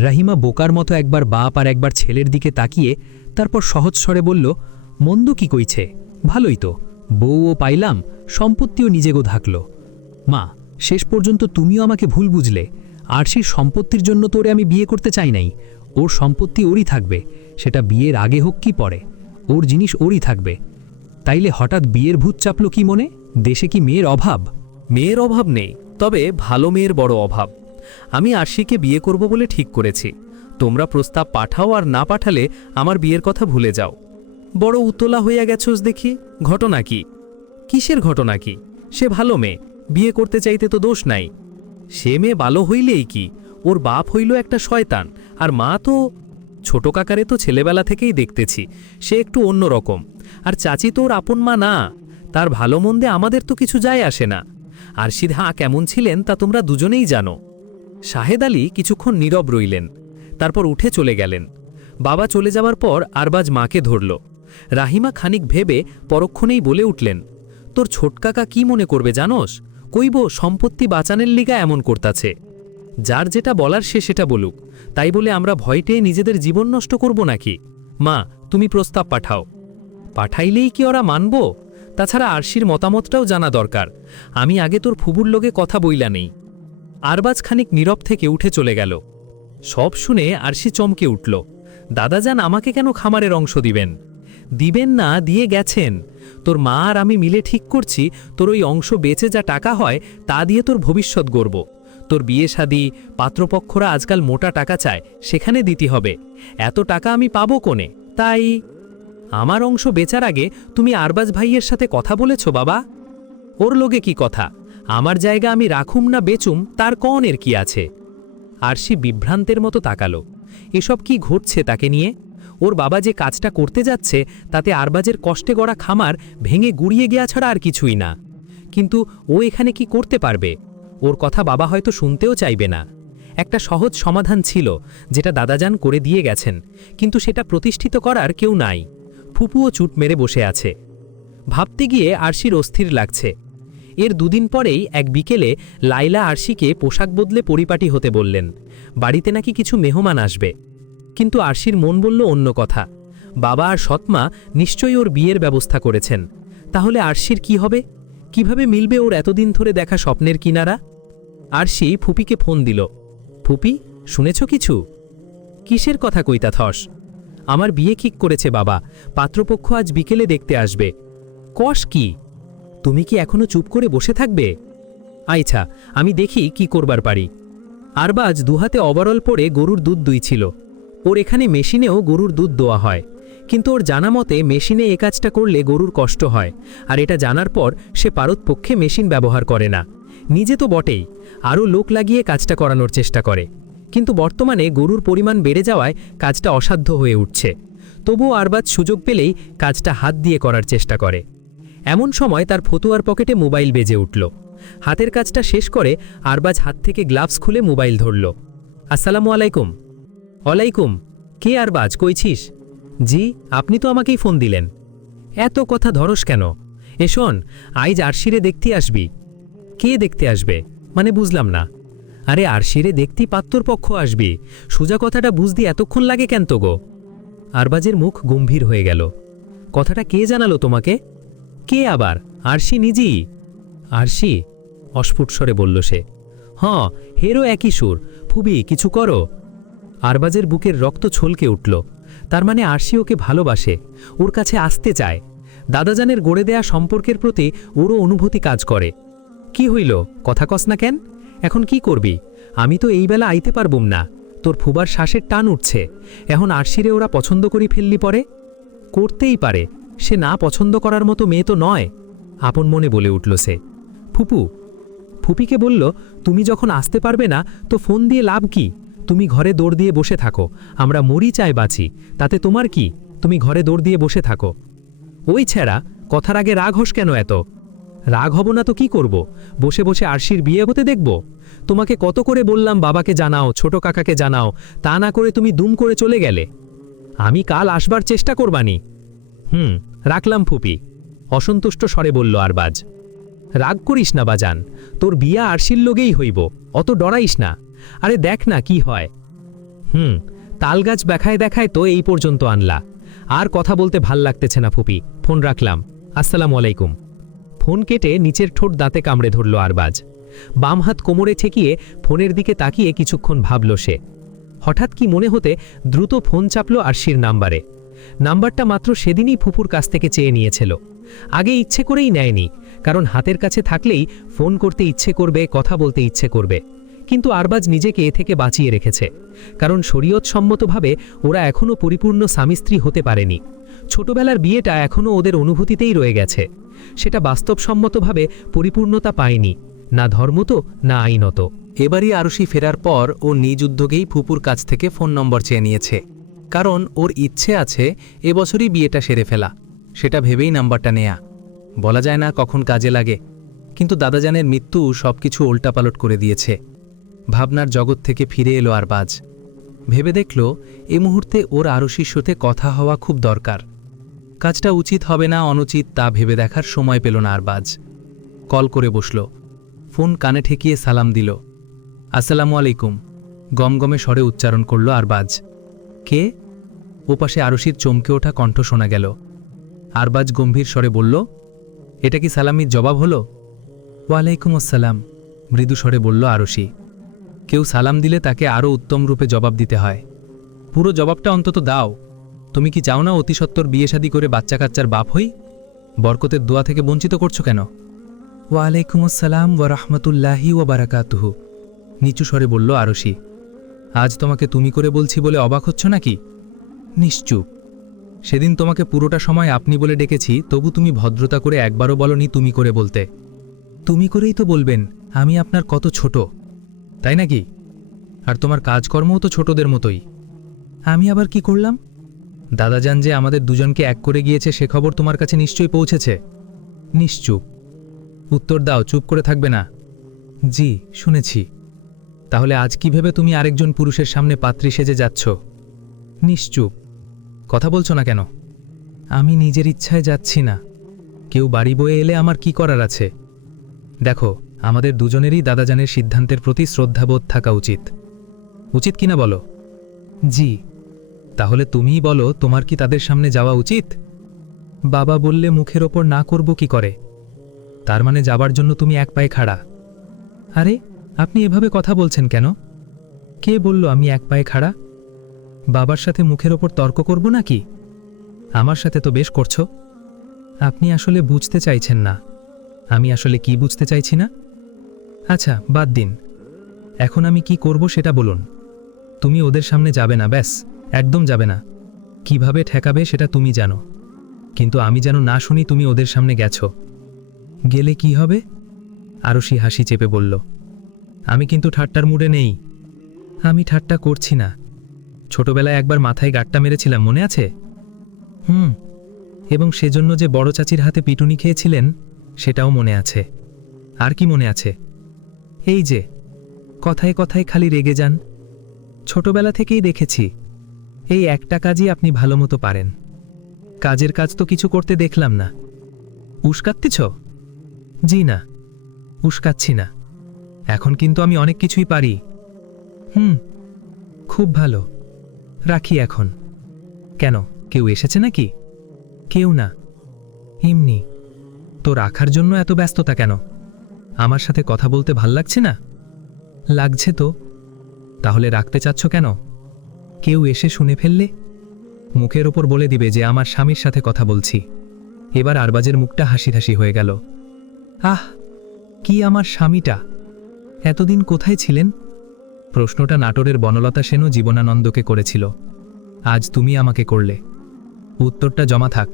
রাহিমা বোকার মতো একবার বাপ আর একবার ছেলের দিকে তাকিয়ে তারপর সহজ স্বরে বলল, মন্দ কি কইছে? ভালোই তো, বউও পাইলাম, সম্পত্তিও নিজে গো থাকল। মা, শেষ পর্যন্ত তুমিও আমাকে ভুল বুঝলে। আরশির সম্পত্তির জন্য তো ওরে আমি বিয়ে করতে চাই নাই। ওর সম্পত্তি ওরই থাকবে, সেটা বিয়ের আগে হোক কি পরে, ওর জিনিস ওরই থাকবে। তাইলে হঠাৎ বিয়ের ভূত চাপল কি মনে? দেশে কি মেয়ের অভাব? মেয়ের অভাব নেই, তবে ভালো মেয়ের বড় অভাব। আমি আরশিকে বিয়ে করব বলে ঠিক করেছি। তোমরা প্রস্তাব পাঠাও আর না পাঠালে আমার বিয়ের কথা ভুলে যাও। বড় উতলা হইয়া গেছোস দেখি, ঘটনা কি? কিসের ঘটনা কি? সে ভালো মেয়ে, বিয়ে করতে চাইতে তো দোষ নাই। সে মেয়ে ভালো হইলেই কি, ওর বাপ হইল একটা শয়তান, আর মা তো ছোট কাকারে তো ছেলেবেলা থেকেই দেখতেছি, সে একটু অন্য রকম। আর চাচি তো ওর আপন মা না, তার ভালো মন্দে আমাদের তো কিছু যায় আসে না। আরশিদ কেমন ছিলেন তা তোমরা দুজনেই জানো। শাহেদ আলী কিছুক্ষণ নীরব রইলেন, তারপর উঠে চলে গেলেন। বাবা চলে যাওয়ার পর আরবাজ মাকে ধরল। রাহিমা খানিক ভেবে পরক্ষণেই বলে উঠলেন, তোর ছোটকাকা কি মনে করবে জানোস? কইব সম্পত্তি বাঁচানের লিগা এমন করতাছে। যার যেটা বলার সে সেটা বলুক, তাই বলে আমরা ভয়টে নিজেদের জীবন নষ্ট করব নাকি? মা, তুমি প্রস্তাব পাঠাও। পাঠাইলেই কি ওরা মানব? তাছাড়া আরশির মতামতটাও জানা দরকার। আমি আগে তোর ফুবুর লোকে কথা বইলা নেই। আরবাজ খানিক নীরব থেকে উঠে চলে গেল। সব শুনে আরশি চমকে উঠল। দাদাজান আমাকে কেন খামারের অংশ দিবেন? দিবেন না, দিয়ে গেছেন। তোর মা আর আমি মিলে ঠিক করছি, তোর ওই অংশ বেচে যা টাকা হয় তা দিয়ে তোর ভবিষ্যৎ গড়ব। তোর বিয়ে শাদী, পাত্রপক্ষরা আজকাল মোটা টাকা চায়, সেখানে দিতে হবে। এত টাকা আমি পাবো কোনে? তাই আমার অংশ বেচার আগে তুমি আরবাজ ভাইয়ের সাথে কথা বলেছ বাবা? ওর লোকে কি কথা? আমার জায়গা আমি রাখুম না বেচুম তার কনের কি আছে? আরশি বিভ্রান্তের মতো তাকালো। এসব কি ঘটছে তাকে নিয়ে? ওর বাবা যে কাজটা করতে যাচ্ছে তাতে আরবাজের কষ্টে গড়া খামার ভেঙে গুড়িয়ে গিয়া ছাড়া আর কিছুই না। কিন্তু ও এখানে কি করতে পারবে? ওর কথা বাবা হয়তো শুনতেও চাইবে না। একটা সহজ সমাধান ছিল, যেটা দাদাজান করে দিয়ে গেছেন, কিন্তু সেটা প্রতিষ্ঠিত করার কেউ নাই। ফুপুও চুট মেরে বসে আছে। ভাবতে গিয়ে আরশির অস্থির লাগছে। এর দুদিন পরেই এক বিকেলে লাইলা আরশিকে পোশাক বদলে পরিপাটি হতে বললেন। বাড়িতে নাকি কিছু মেহমান আসবে। কিন্তু আরশির মন বলল অন্য কথা। বাবা আর সৎমা নিশ্চয়ই ওর বিয়ের ব্যবস্থা করেছেন। তাহলে আরশির কি হবে? কিভাবে মিলবে ওর এতদিন ধরে দেখা স্বপ্নের কিনারা? আরশি ফুপিকে ফোন দিল। ফুপি, শুনেছ কিছু? কিসের কথা কইতা থস? আমার বিয়ে ঠিক করেছে বাবা, পাত্রপক্ষ আজ বিকেলে দেখতে আসবে। কস কি? তুমি কি এখনো চুপ করে বসে থাকবে? আচ্ছা, আমি দেখি কি করবার পারি। আরবাজ দুহাতে ওভারঅল পরে গরুর দুধ দুইছিল। ওর এখানে মেশিনেও গরুর দুধ দোয়া হয়, কিন্তু ওর জানা মতে মেশিনে এ কাজটা করলে গরুর কষ্ট হয়, আর এটা জানার পর সে পারতপক্ষে মেশিন ব্যবহার করে না। নিজে তো বটেই, আরও লোক লাগিয়ে কাজটা করানোর চেষ্টা করে। কিন্তু বর্তমানে গরুর পরিমাণ বেড়ে যাওয়ায় কাজটা অসাধ্য হয়ে উঠছে। তবুও আরবাজ সুযোগ পেলেই কাজটা হাত দিয়ে করার চেষ্টা করে। এমন সময় তার ফতুয়ার পকেটে মোবাইল বেজে উঠল। হাতের কাজটা শেষ করে আরবাজ হাত থেকে গ্লাভস খুলে মোবাইল ধরল। আসসালামু আলাইকুম। ওয়ালাইকুম। কে আরবাজ, কইছিস? জি, আপনি তো আমাকেই ফোন দিলেন। এত কথা ধরস কেন? শোন, আইজ আরশিরে দেখতে আসবি। কে দেখতে আসবে মানে বুঝলাম না। আরে আরশিরে দেখতে পাত্রপক্ষ আসবি। সোজা কথাটা বুঝদি এতক্ষণ লাগে কেন তো গো? আরবাজের মুখ গম্ভীর হয়ে গেল। কথাটা কে জানালো তোমাকে? কে আবার? আরশি নিজেই। আরশি? অস্ফুট স্বরে বলল সে। হ্যাঁ, হেরও একই সুর। ফুবি, কিছু করো। আরবাজের বুকের রক্ত ছলকে উঠল। তার মানে আরশি ওকে ভালোবাসে, ওর কাছে আসতে চায়। দাদাজানের গড়ে দেয়া সম্পর্কের প্রতি ওরও অনুভূতি কাজ করে। কি হইল, কথা কস না কেন? এখন কি করবি? আমি তো এই বেলা আইতে পারবুম না। তোর ফুবার শ্বাসের টান উঠছে। এখন আরশিরে ওরা পছন্দ করি ফেললি পরে? করতেই পারে, সে না পছন্দ করার মতো মেয়ে তো নয়, আপন মনে বলে উঠল সে। ফুপু। ফুপিকে বলল, তুমি যখন আসতে পারবে না তো ফোন দিয়ে লাভ কি? তুমি ঘরে দৌড় দিয়ে বসে থাকো, আমরা মরি চাই বাঁচি, তাতে তোমার কি? তুমি ঘরে দৌড় দিয়ে বসে থাকো। ওই ছেঁড়া, কথার আগে রাগ হোস কেন এত? রাগ হব না তো কি করব? বসে বসে আরশির বিয়ে হতে দেখব? তোমাকে কত করে বললাম বাবাকে জানাও, ছোট কাকাকে জানাও, তা না করে তুমি দুম করে চলে গেলে। আমি কাল আসবার চেষ্টা করবানি। রাখলাম ফুপি, অসন্তুষ্ট স্বরে বলল আরবাজ। রাগ করিস না বাজান, তোর বিয়া আরশির লগেই হইব, অত ডরাইস না। আরে দেখ না কি হয়। তালগাছ দেখায় দেখায় তো এই পর্যন্ত আনলা। আর কথা বলতে ভাল লাগতেছে না ফুপি, ফোন রাখলাম। আসসালামু আলাইকুম। ফোন কেটে নিচের ঠোঁট দাঁতে কামড়ে ধরল আরবাজ। বাম হাত কোমরে ঠেকিয়ে ফোনের দিকে তাকিয়ে কিছুক্ষণ ভাবল সে। হঠাৎ কি মনে হতে দ্রুত ফোন চাপল আরশির নাম্বারে। নাম্বারটা মাত্র সেদিনই ফুপুর কাছ থেকে চেয়ে নিয়েছিল। আগে ইচ্ছে করেই নেয়নি, কারণ হাতের কাছে থাকলেই ফোন করতে ইচ্ছে করবে, কথা বলতে ইচ্ছে করবে। কিন্তু আরবাজ নিজেকে এ থেকে বাঁচিয়ে রেখেছে, কারণ শরীয়তসম্মতভাবে ওরা এখনও পরিপূর্ণ স্বামী স্ত্রী হতে পারেনি। ছোটবেলার বিয়েটা এখনও ওদের অনুভূতিতেই রয়ে গেছে, সেটা বাস্তবসম্মতভাবে পরিপূর্ণতা পায়নি, না ধর্মত না আইনত। এবারই আরশি ফেরার পর ও নিজ উদ্যোগেই ফুপুর কাছ থেকে ফোন নম্বর চেয়ে নিয়েছে, কারণ ওর ইচ্ছে আছে এবছরই বিয়েটা সেরে ফেলা। সেটা ভেবেই নাম্বারটা নেয়া। বলা যায় না কখন কাজে লাগে, কিন্তু দাদাজানের মৃত্যু সবকিছু উল্টাপালট করে দিয়েছে। ভাবনার জগৎ থেকে ফিরে এলো আরবাজ। ভেবে দেখল এ মুহূর্তে ওর আরশির সাথে কথা হওয়া খুব দরকার। কাজটা উচিত হবে না অনুচিত তা ভেবে দেখার সময় পেল না আরবাজ। কল করে বসল, ফোন কানে ঠেকিয়ে সালাম দিল। আসসালামু আলাইকুম গমগমে স্বরে উচ্চারণ করল আরবাজ। কে? ওপাশে আরশির চমকে ওঠা কণ্ঠ শোনা গেল। আরবাজ গম্ভীর স্বরে বলল, এটা কি সালামির জবাব হলো? ওয়ালাইকুম আসসালাম মৃদু স্বরে বলল আরশি। কেউ সালাম দিলে তাকে আরও উত্তম রূপে জবাব দিতে হয়। পুরো জবাবটা অন্তত দাও। তুমি কি চাও না অতি সত্বর বিয়ে শাদী করে বাচ্চা কাচ্চার বাপ হই? বরকতের দোয়া থেকে বঞ্চিত করছো কেন? ওয়ালাইকুম আসসালাম ওয়া রাহমাতুল্লাহি ওয়া বারাকাতুহু নিচু স্বরে বলল আরশি। আজ তোমাকে তুমি করে বলছি বলে অবাক হচ্ছ নাকি? নিশ্চুপ। সেদিন তোমাকে পুরোটা সময় আপনি বলে ডেকেছি, তবু তুমি ভদ্রতা করে একবারও বলনি তুমি করে বলতে। তুমি করেই তো বলবেন, আমি আপনার কত ছোট, তাই নাকি? আর তোমার কাজকর্মও তো ছোটদের মতোই। আমি আবার কি করলাম? দাদাজান যে আমাদের দুজনকে এক করে গিয়েছে সে খবর তোমার কাছে নিশ্চয়ই পৌঁছেছে। নিশ্চুপ। উত্তর দাও, চুপ করে থাকবে না। জি শুনেছি। তাহলে আজ কি ভেবে তুমি আরেকজন পুরুষের সামনে পাত্রী সেজে যাচ্ছ? নিশ্চুপ। কথা বলছো না কেন? আমি নিজের ইচ্ছায় যাচ্ছি না। কেউ বাড়ি বয়ে এলে আমার কি করার আছে? দেখো, আমাদের দুজনেরই দাদাজানের সিদ্ধান্তের প্রতি শ্রদ্ধাবোধ থাকা উচিত। উচিত কিনা বলো? জি। তাহলে তুমিই বলো, তোমার কি তাদের সামনে যাওয়া উচিত? বাবা বললে মুখের ওপর না করব কি করে? তার মানে যাবার জন্য তুমি এক পায়ে খাড়া। আরে আপনি এভাবে কথা বলছেন কেন? কে বলল আমি এক পায়ে খাড়া? বাবার সাথে মুখের ওপর তর্ক করব নাকি? আমার সাথে তো বেশ করছো। আপনি আসলে বুঝতে চাইছেন না। আমি আসলে কি বুঝতে চাইছি না? আচ্ছা বাদ দিন, এখন আমি কি করব সেটা বলুন। তুমি ওদের সামনে যাবে না, ব্যাস, একদম যাবে না। কিভাবে ঠেকাবে সেটা তুমি জানো, কিন্তু আমি যেন না শুনি তুমি ওদের সামনে গেছো। গেলে কি হবে? আরশি হাসি চেপে বলল, আমি কিন্তু ঠাট্টার মুডে নেই। আমি ঠাট্টা করছি না। ছোটবেলায় একবার মাথায় গাঁটটা মেরেছিলাম, মনে আছে? এবং সেজন্য যে বড় চাচির হাতে পিটুনি খেয়েছিলেন সেটাও মনে আছে। আর কি মনে আছে? এই যে কথায় কথায় খালি রেগে যান। ছোটবেলা থেকেই দেখেছি এই একটা কাজই আপনি ভালোমতো পারেন। কাজের কাজ তো কিছু করতে দেখলাম না। উস্কাচ্ছিস? জি না, উস্কাচ্ছি না। এখন কিন্তু আমি অনেক কিছুই পারি। খুব ভালো। রাখি এখন। কেন, কেউ এসেছে নাকি? কেউ না, এমনি। তো রাখার জন্য এত ব্যস্ততা কেন? আমার সাথে কথা বলতে ভাল লাগছে না? লাগছে তো। তাহলে রাখতে চাচ্ছ কেন? কেউ এসে শুনে ফেললে মুখের ওপর বলে দিবে যে আমার স্বামীর সাথে কথা বলছি। এবার আরবাজের মুখটা হাসি হাসি হয়ে গেল। আহ, কি আমার স্বামীটা? এতদিন কোথায় ছিলেন? প্রশ্নটা নাটোরের বনলতা সেনও জীবনানন্দকে করেছিল। আজ তুমি আমাকে করলে। উত্তরটা জমা থাক,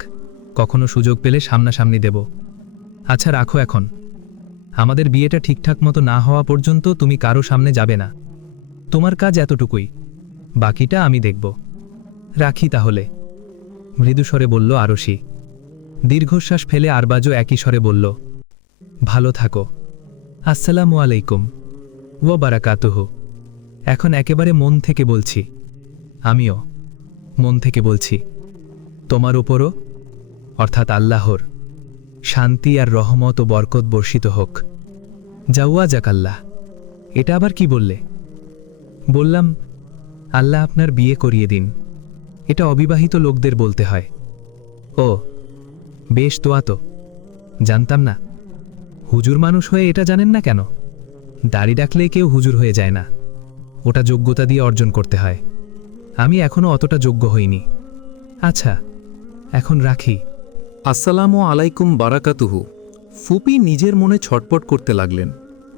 কখনো সুযোগ পেলে সামনাসামনি দেব। আচ্ছা রাখো এখন। আমাদের বিয়েটা ঠিকঠাক মতো না হওয়া পর্যন্ত তুমি কারো সামনে যাবে না। তোমার কাজ এতটুকুই, বাকিটা আমি দেখব। রাখি তাহলে, মৃদু স্বরে বলল আরশি। দীর্ঘশ্বাস ফেলে আরবাজও একই স্বরে বলল, ভালো থাকো। আসসালামু আলাইকুম ওয়া বারাকাতুহু। এখন একেবারে মন থেকে বলছি, আমিও মন থেকে বলছি, তোমার উপরও অর্থাৎ আল্লাহর শান্তি আর রহমত ও বরকত বর্ষিত হোক। জাওয়া জাকাল্লাহ। এটা আবার কি বললে? বললাম আল্লাহ আপনার বিয়ে করিয়ে দিন। এটা অবিবাহিত লোকদের বলতে হয়। ও বেশ তোয়া তো, জানতাম না। হুজুর মানুষ হয়ে এটা জানেন না কেন? দাড়ি ডাকলেই কেউ হুজুর হয়ে যায় না, ওটা যোগ্যতা দিয়ে অর্জন করতে হয়। আমি এখনও অতটা যোগ্য হইনি। আচ্ছা, এখন রাখি। আসসালামু আলাইকুম বারাকাতুহু। ফুপি নিজের মনে ছটপট করতে লাগলেন।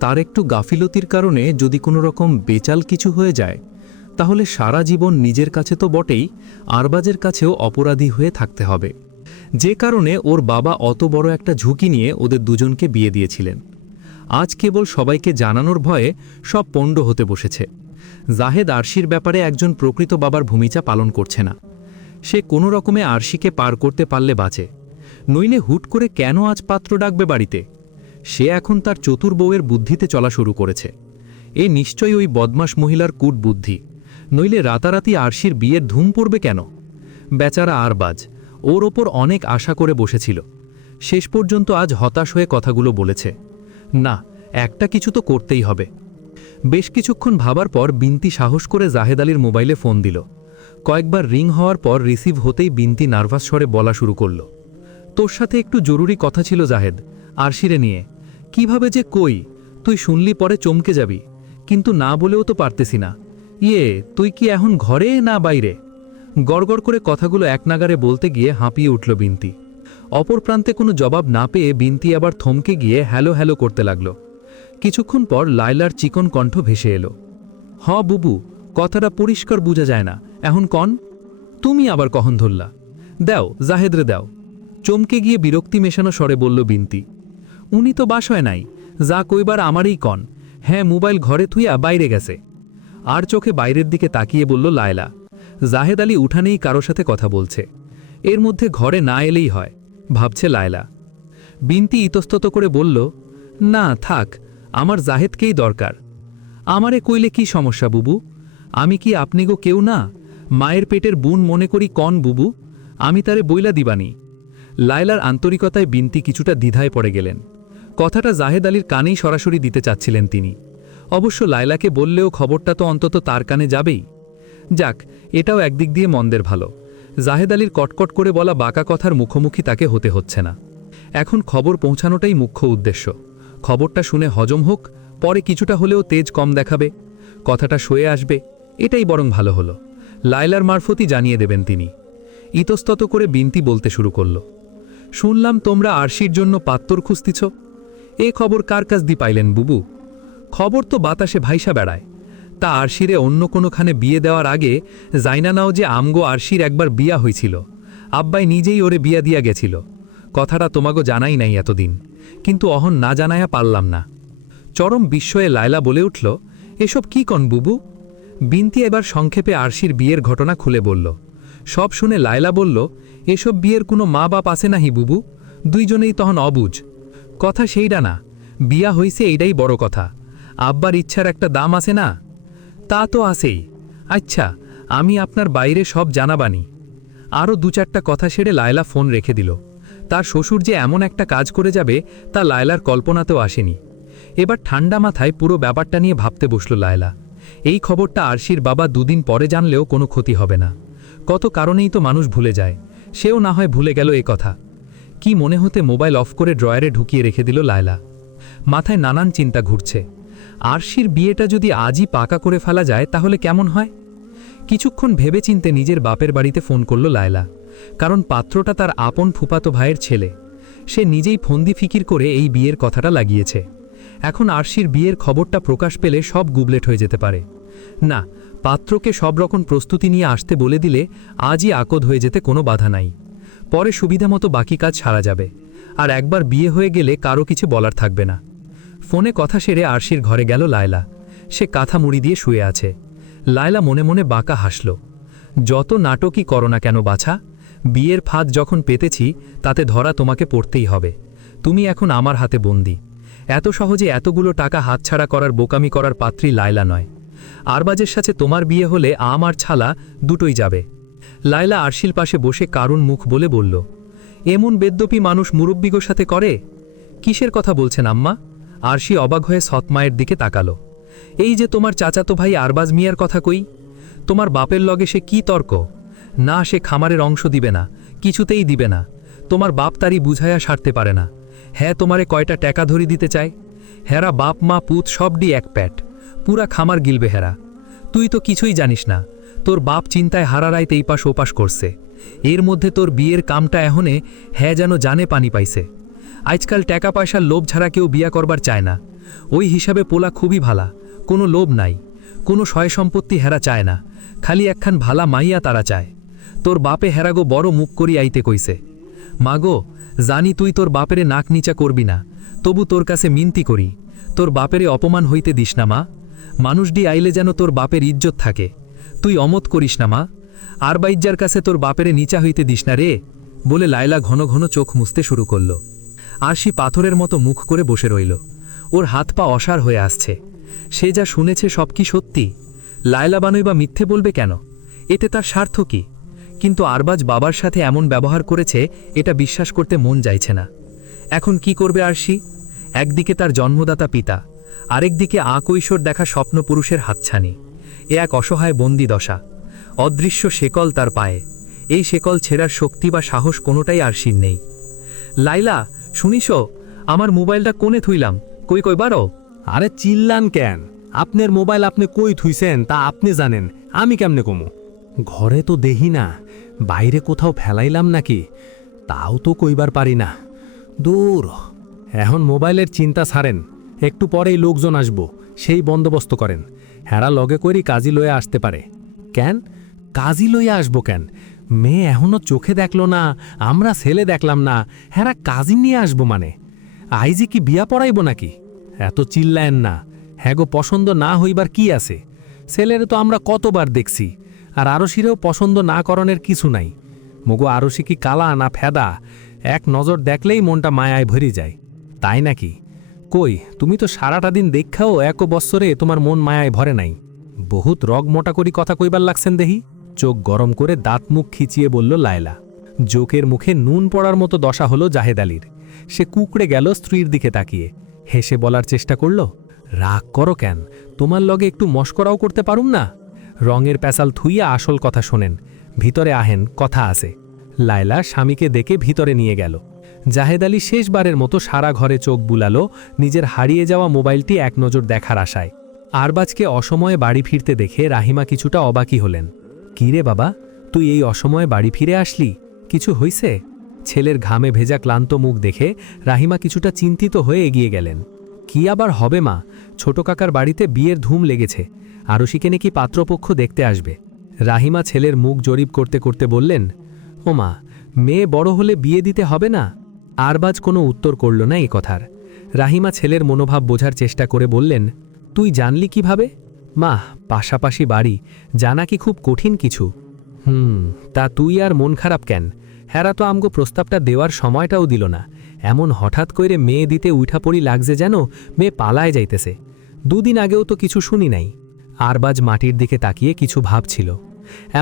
তার একটু গাফিলতির কারণে যদি কোনো রকম বেচাল কিছু হয়ে যায়, তাহলে সারা জীবন নিজের কাছে তো বটেই, আরবাজের কাছেও অপরাধী হয়ে থাকতে হবে। যে কারণে ওর বাবা অত বড় একটা ঝুঁকি নিয়ে ওদের দুজনকে বিয়ে দিয়েছিলেন। আজ কেবল সবাইকে জানানোর ভয়ে সব পণ্ড হতে বসেছে। জাহেদ আরশির ব্যাপারে একজন প্রকৃত বাবার ভূমিকা পালন করছে না। সে কোনো রকমে আরশিকে পার করতে পারলে বাঁচে, নইলে হুট করে কেন আজ পাত্র ডাকবে বাড়িতে? সে এখন তার চতুর বউয়ের বুদ্ধিতে চলা শুরু করেছে। এ নিশ্চয়ই ওই বদমাস মহিলার কূট বুদ্ধি, নইলে রাতারাতি আরশির বিয়ের ধুম পড়বে কেন? বেচারা আরবাজ ওর ওপর অনেক আশা করে বসেছিল, শেষ পর্যন্ত আজ হতাশ হয়ে কথাগুলো বলেছে। না, একটা কিছু তো করতেই হবে। বেশ কিছুক্ষণ ভাবার পর বিনতি সাহস করে জাহেদ আলীর মোবাইলে ফোন দিল। কয়েকবার রিং হওয়ার পর রিসিভ হতেই বিনতি নার্ভাস স্বরে বলা শুরু করল, তোর সাথে একটু জরুরি কথা ছিল জাহেদ, আরশিরে নিয়ে। কিভাবে যে কই, তুই শুনলি পরে চমকে যাবি, কিন্তু না বলেও তো পারতেছি না। তুই কি এখন ঘরে না বাইরে? গড়গড় করে কথাগুলো এক নাগারে বলতে গিয়ে হাঁপিয়ে উঠল বিনতি। অপর প্রান্তে কোনো জবাব না পেয়ে বিনতি আবার থমকে গিয়ে হ্যালো হ্যালো করতে লাগল। কিছুক্ষণ পর লায়লার চিকন কণ্ঠ ভেসে এলো, হ বুবু, কথাটা পরিষ্কার বুঝা যায় না, এখন কন। তুমি আবার কখন ধরলা? দাও জাহেদরে দাও। চমকে গিয়ে বিরক্তি মেশানো স্বরে বলল বিনতি। উনি তো বাসায় নাই, যা কইবার আমারই কন। হ্যাঁ, মোবাইল ঘরে থুইয়া বাইরে গেছে। আর চোখে বাইরের দিকে তাকিয়ে বলল লায়লা। জাহেদ আলী উঠানেই কারো সাথে কথা বলছে, এর মধ্যে ঘরে না এলেই হয়, ভাবছে লায়লা। বিনতি ইতস্তত করে বলল, না থাক, আমার জাহেদকেই দরকার। আমারে কইলে কি সমস্যা বুবু? আমি কি আপনি গো কেউ না? মায়ের পেটের বুন মনে করি কন বুবু, আমি তারে বইলা দিবানি। লায়লার আন্তরিকতায় বিনতি কিছুটা দ্বিধায় পড়ে গেলেন। কথাটা জাহেদ আলীর কানেই সরাসরি দিতে চাচ্ছিলেন তিনি। অবশ্য লায়লাকে বললেও খবরটা তো অন্তত তার কানে যাবেই। যাক, এটাও একদিক দিয়ে মন্দের ভালো। জাহেদ আলীর কটকট করে বলা বাঁকা কথার মুখোমুখি তাকে হতে হচ্ছে না। এখন খবর পৌঁছানোটাই মুখ্য উদ্দেশ্য। খবরটা শুনে হজম হোক, পরে কিছুটা হলেও তেজ কম দেখাবে, কথাটা সয়ে আসবে, এটাই বরং ভালো হলো। লায়লার মারফতই জানিয়ে দেবেন তিনি। ইতস্তত করে বিনতি বলতে শুরু করল, শুনলাম তোমরা আরশির জন্য পাত্তর খুঁজতিছ। এ খবর কার কাছ দি পাইলেন বুবু? খবর তো বাতাসে ভাইসা বেড়ায়। তা আরশিরে অন্য কোনোখানে বিয়ে দেওয়ার আগে জাইনা নাও যে আমগো আরশির একবার বিয়া হয়েছিল, আব্বাই নিজেই ওরে বিয়া দিয়া গেছিল। কথাটা তোমাগো জানাই নাই এতদিন, কিন্তু অহন না জানায়া পারলাম না। চরম বিস্ময়ে লায়লা বলে উঠল, এসব কি কন বুবু? বিনতি এবার সংক্ষেপে আরশির বিয়ের ঘটনা খুলে বলল। সব শুনে লায়লা বলল, এসব বিয়ের কোনো মা বাপ আছে নাহি বুবু, দুইজনেই তখন অবুঝ। কথা সেইটা না, বিয়া হইছে এইটাই বড় কথা। আব্বার ইচ্ছার একটা দাম আছে না? তা তো আছেই। আচ্ছা, আমি আপনার বাইরে সব জানাবানি। আরও দু চারটা কথা সেরে লায়লা ফোন রেখে দিল। তার শ্বশুর যে এমন একটা কাজ করে যাবে তা লায়লার কল্পনাতেও আসেনি। এবার ঠান্ডা মাথায় পুরো ব্যাপারটা নিয়ে ভাবতে বসল লায়লা। এই খবরটা আরশির বাবা দুদিন পরে জানলেও কোনো ক্ষতি হবে না। কত কারণেই তো মানুষ ভুলে যায়, সেও না হয় ভুলে গেল এ কথা। কি মনে হতে মোবাইল অফ করে ড্রয়ারে ঢুকিয়ে রেখে দিল লায়লা। মাথায় নানান চিন্তা ঘুরছে। আরশির বিয়েটা যদি আজই পাকা করে ফেলা যায় তাহলে কেমন হয়? কিছুক্ষণ ভেবেচিন্তে নিজের বাপের বাড়িতে ফোন করল লায়লা, কারণ পাত্রটা তার আপন ফুফাতো ভাইয়ের ছেলে। সে নিজেই ফন্দি ফিকির করে এই বিয়ের কথাটা লাগিয়েছে। এখন আরশির বিয়ের খবরটা প্রকাশ পেলে সব গুবলেট হয়ে যেতে পারে। না, পাত্রকে সব রকম প্রস্তুতি নিয়ে আসতে বলে দিলে আজই আকদ হয়ে যেতে কোনো বাধা নাই। পরে সুবিধামতো বাকি কাজ সারা যাবে, আর একবার বিয়ে হয়ে গেলে কারো কিছু বলার থাকবে না। ফোনে কথা সেরে আরশির ঘরে গেল লায়লা। সে কাঁথা মুড়ি দিয়ে শুয়ে আছে। লায়লা মনে মনে বাঁকা হাসল। যত নাটকই করো না কেন বাছা, বিয়ের ফাঁদ যখন পেতেছি তাতে ধরা তোমাকে পড়তেই হবে। তুমি এখন আমার হাতে বন্দি। এত সহজে এতগুলো টাকা হাতছাড়া করার বোকামি করার পাত্রী লায়লা নয়। আরবাজের সাথে তোমার বিয়ে হলে আম আর ছালা দুটোই যাবে। লায়লা আরশির পাশে বসে কারুণ মুখ বলে বলল, এমন বেদ্যপি মানুষ মুরব্বিগোর সাথে করে? কিসের কথা বলছেন আম্মা? আরশি অবাক হয়ে সৎমায়ের দিকে তাকালো। এই যে তোমার চাচাতো ভাই আরবাজ মিয়ার কথা কই, তোমার বাপের লগে সে কি তর্ক? না, সে খামারের অংশ দিবে না, কিছুতেই দিবে না। তোমার বাপ তারই বুঝাইয়া সারতে পারে না। হ্যাঁ, তোমারে কয়টা টাকা ধরি দিতে চায়। হেরা বাপ মা পুত সবডি এক প্যাট, পুরা খামার গিলবে হেরা। তুই তো কিছুই জানিস না, তোর বাপ চিন্তায় হারারাইতে এই পাশ ওপাশ করছে। এর মধ্যে তোর বিয়ের কামটা এহনে হ্যাঁ যেন জানে পানি পাইছে। আজকাল টাকা পয়সার লোভ ছাড়া কেউ বিয়া করবার চায় না। ওই হিসাবে পোলা খুবই ভালা, কোনো লোভ নাই, কোনো সয় সম্পত্তি হেরা চায় না, খালি একখান ভালা মাইয়া তারা চায়। তোর বাপে হেরাগো বড় মুখ করি আইতে কইছে। মাগো, জানি তুই তোর বাপেরে নাক নিচা করবি না, তবু তোর কাছে মিনতি করি, তোর বাপেরে অপমান হইতে দিস না মা। মানুষডি আইলে যেন তোর বাপের ইজ্জত থাকে। তুই অমত করিস না মা, আর বাইজ্জার কাছে তোর বাপেরে নিচা হইতে দিস না রে, বলে লায়লা ঘন ঘন চোখ মুছতে শুরু করল। আরশি পাথরের মতো মুখ করে বসে রইল। ওর হাত পা অসাড় হয়ে আসছে। সে যা শুনেছে সব কি সত্যি? লায়লা বানুই বা মিথ্যে বলবে কেন? এতে তার স্বার্থ কি? কিন্তু আরবাজ বাবার সাথে এমন ব্যবহার করেছে এটা বিশ্বাস করতে মন যাইছে না। এখন কি করবে আরশি? একদিকে তার জন্মদাতা পিতা, আরেকদিকে আকৈশোর দেখা স্বপ্নপুরুষের হাতছানি। এ এক অসহায় বন্দি দশা। অদৃশ্য শেকল তার পায়ে। এই শেকল ছেঁড়ার শক্তি বা সাহস কোনোটাই আরশির নেই। লাইলা, শুনিস, আমার মোবাইলটা কোনে থুইলাম, কই কইবারও? আরে চিল্লান কেন? আপনার মোবাইল আপনি কই থুইছেন তা আপনি জানেন, আমি কেমনে কমু? ঘরে তো দেহি না, বাইরে কোথাও ফেলাইলাম নাকি তাও তো কইবার পারি না। দূর, এখন মোবাইলের চিন্তা ছাড়েন, একটু পরেই লোকজন আসবো, সেই বন্দোবস্ত করেন। হেরা লগে করি কাজী লইয়া আসতে পারে। কেন কাজী লইয়া আসবো কেন? মেয়ে এখনো চোখে দেখল না, আমরা ছেলে দেখলাম না, হেরা কাজী নিয়ে আসবো মানে? আইজি কি বিয়া পড়াইব নাকি? এত চিল্লায়েন না। হ্যাগো পছন্দ না হইবার কি আছে? ছেলেরে তো আমরা কতবার দেখছি, আর আরশিরেও পছন্দ না করণের কিছু নাই। মগো আরশি কি কালা না ফেদা, এক নজর দেখলেই মনটা মায়ায় ভরি যায়, তাই নাকি? কই, তুমি তো সারাটা দিন দেখাও এক বৎসরে তোমার মন মায়ায় ভরে নাই। বহুত রগ মোটা করি কথা কইবার লাগছেন দেহি। চোখ গরম করে দাঁত মুখ খিচিয়ে বলল লায়লা। জোকের মুখে নুন পড়ার মতো দশা হলো জাহেদ আলীর। সে কুকড়ে গেল স্ত্রীর দিকে তাকিয়ে, হেসে বলার চেষ্টা করল, রাগ করো কেন? তোমার লগে একটু মস্করাও করতে পারুম না? রঙের প্যাসাল থুইয়া আসল কথা শোনেন, ভিতরে আহেন, কথা আছে। লায়লা স্বামীকে দেখে ভিতরে নিয়ে গেল। জাহেদ আলী শেষবারের মতো সারা ঘরে চোখ বুলালো, নিজের হারিয়ে যাওয়া মোবাইলটি এক নজর দেখার আশায়। আরবাজকে অসময়ে বাড়ি ফিরতে দেখে রাহিমা কিছুটা অবাকি হলেন। কি রে বাবা, তুই এই অসময়ে বাড়ি ফিরে আসলি? কিছু হইছে? ছেলের ঘামে ভেজা ক্লান্ত মুখ দেখে রাহিমা কিছুটা চিন্তিত হয়ে এগিয়ে গেলেন। কি আবার হবে মা, ছোট কাকার বাড়িতে বিয়ের ধুম লেগেছে, আরশিকে নাকি পাত্রপক্ষ দেখতে আসবে। রাহিমা ছেলের মুখ জরিপ করতে করতে বললেন, ও মা, মেয়ে বড় হলে বিয়ে দিতে হবে না? আরবাজ কোনো উত্তর করল না এ কথার। রাহিমা ছেলের মনোভাব বোঝার চেষ্টা করে বললেন, তুই জানলি কিভাবে? মা, পাশাপাশি বাড়ি, জানা কি খুব কঠিন কিছু? তা তুই আর মন খারাপ কেন? হেরা তো আমগো প্রস্তাবটা দেওয়ার সময়টাও দিল না। এমন হঠাৎ করে মেয়ে দিতে উঠা পড়ি লাগছে যেন মেয়ে পালায় যাইতেছে। দুদিন আগেও তো কিছু শুনি নাই। আরবাজ মাটির দিকে তাকিয়ে কিছু ভাবছিল।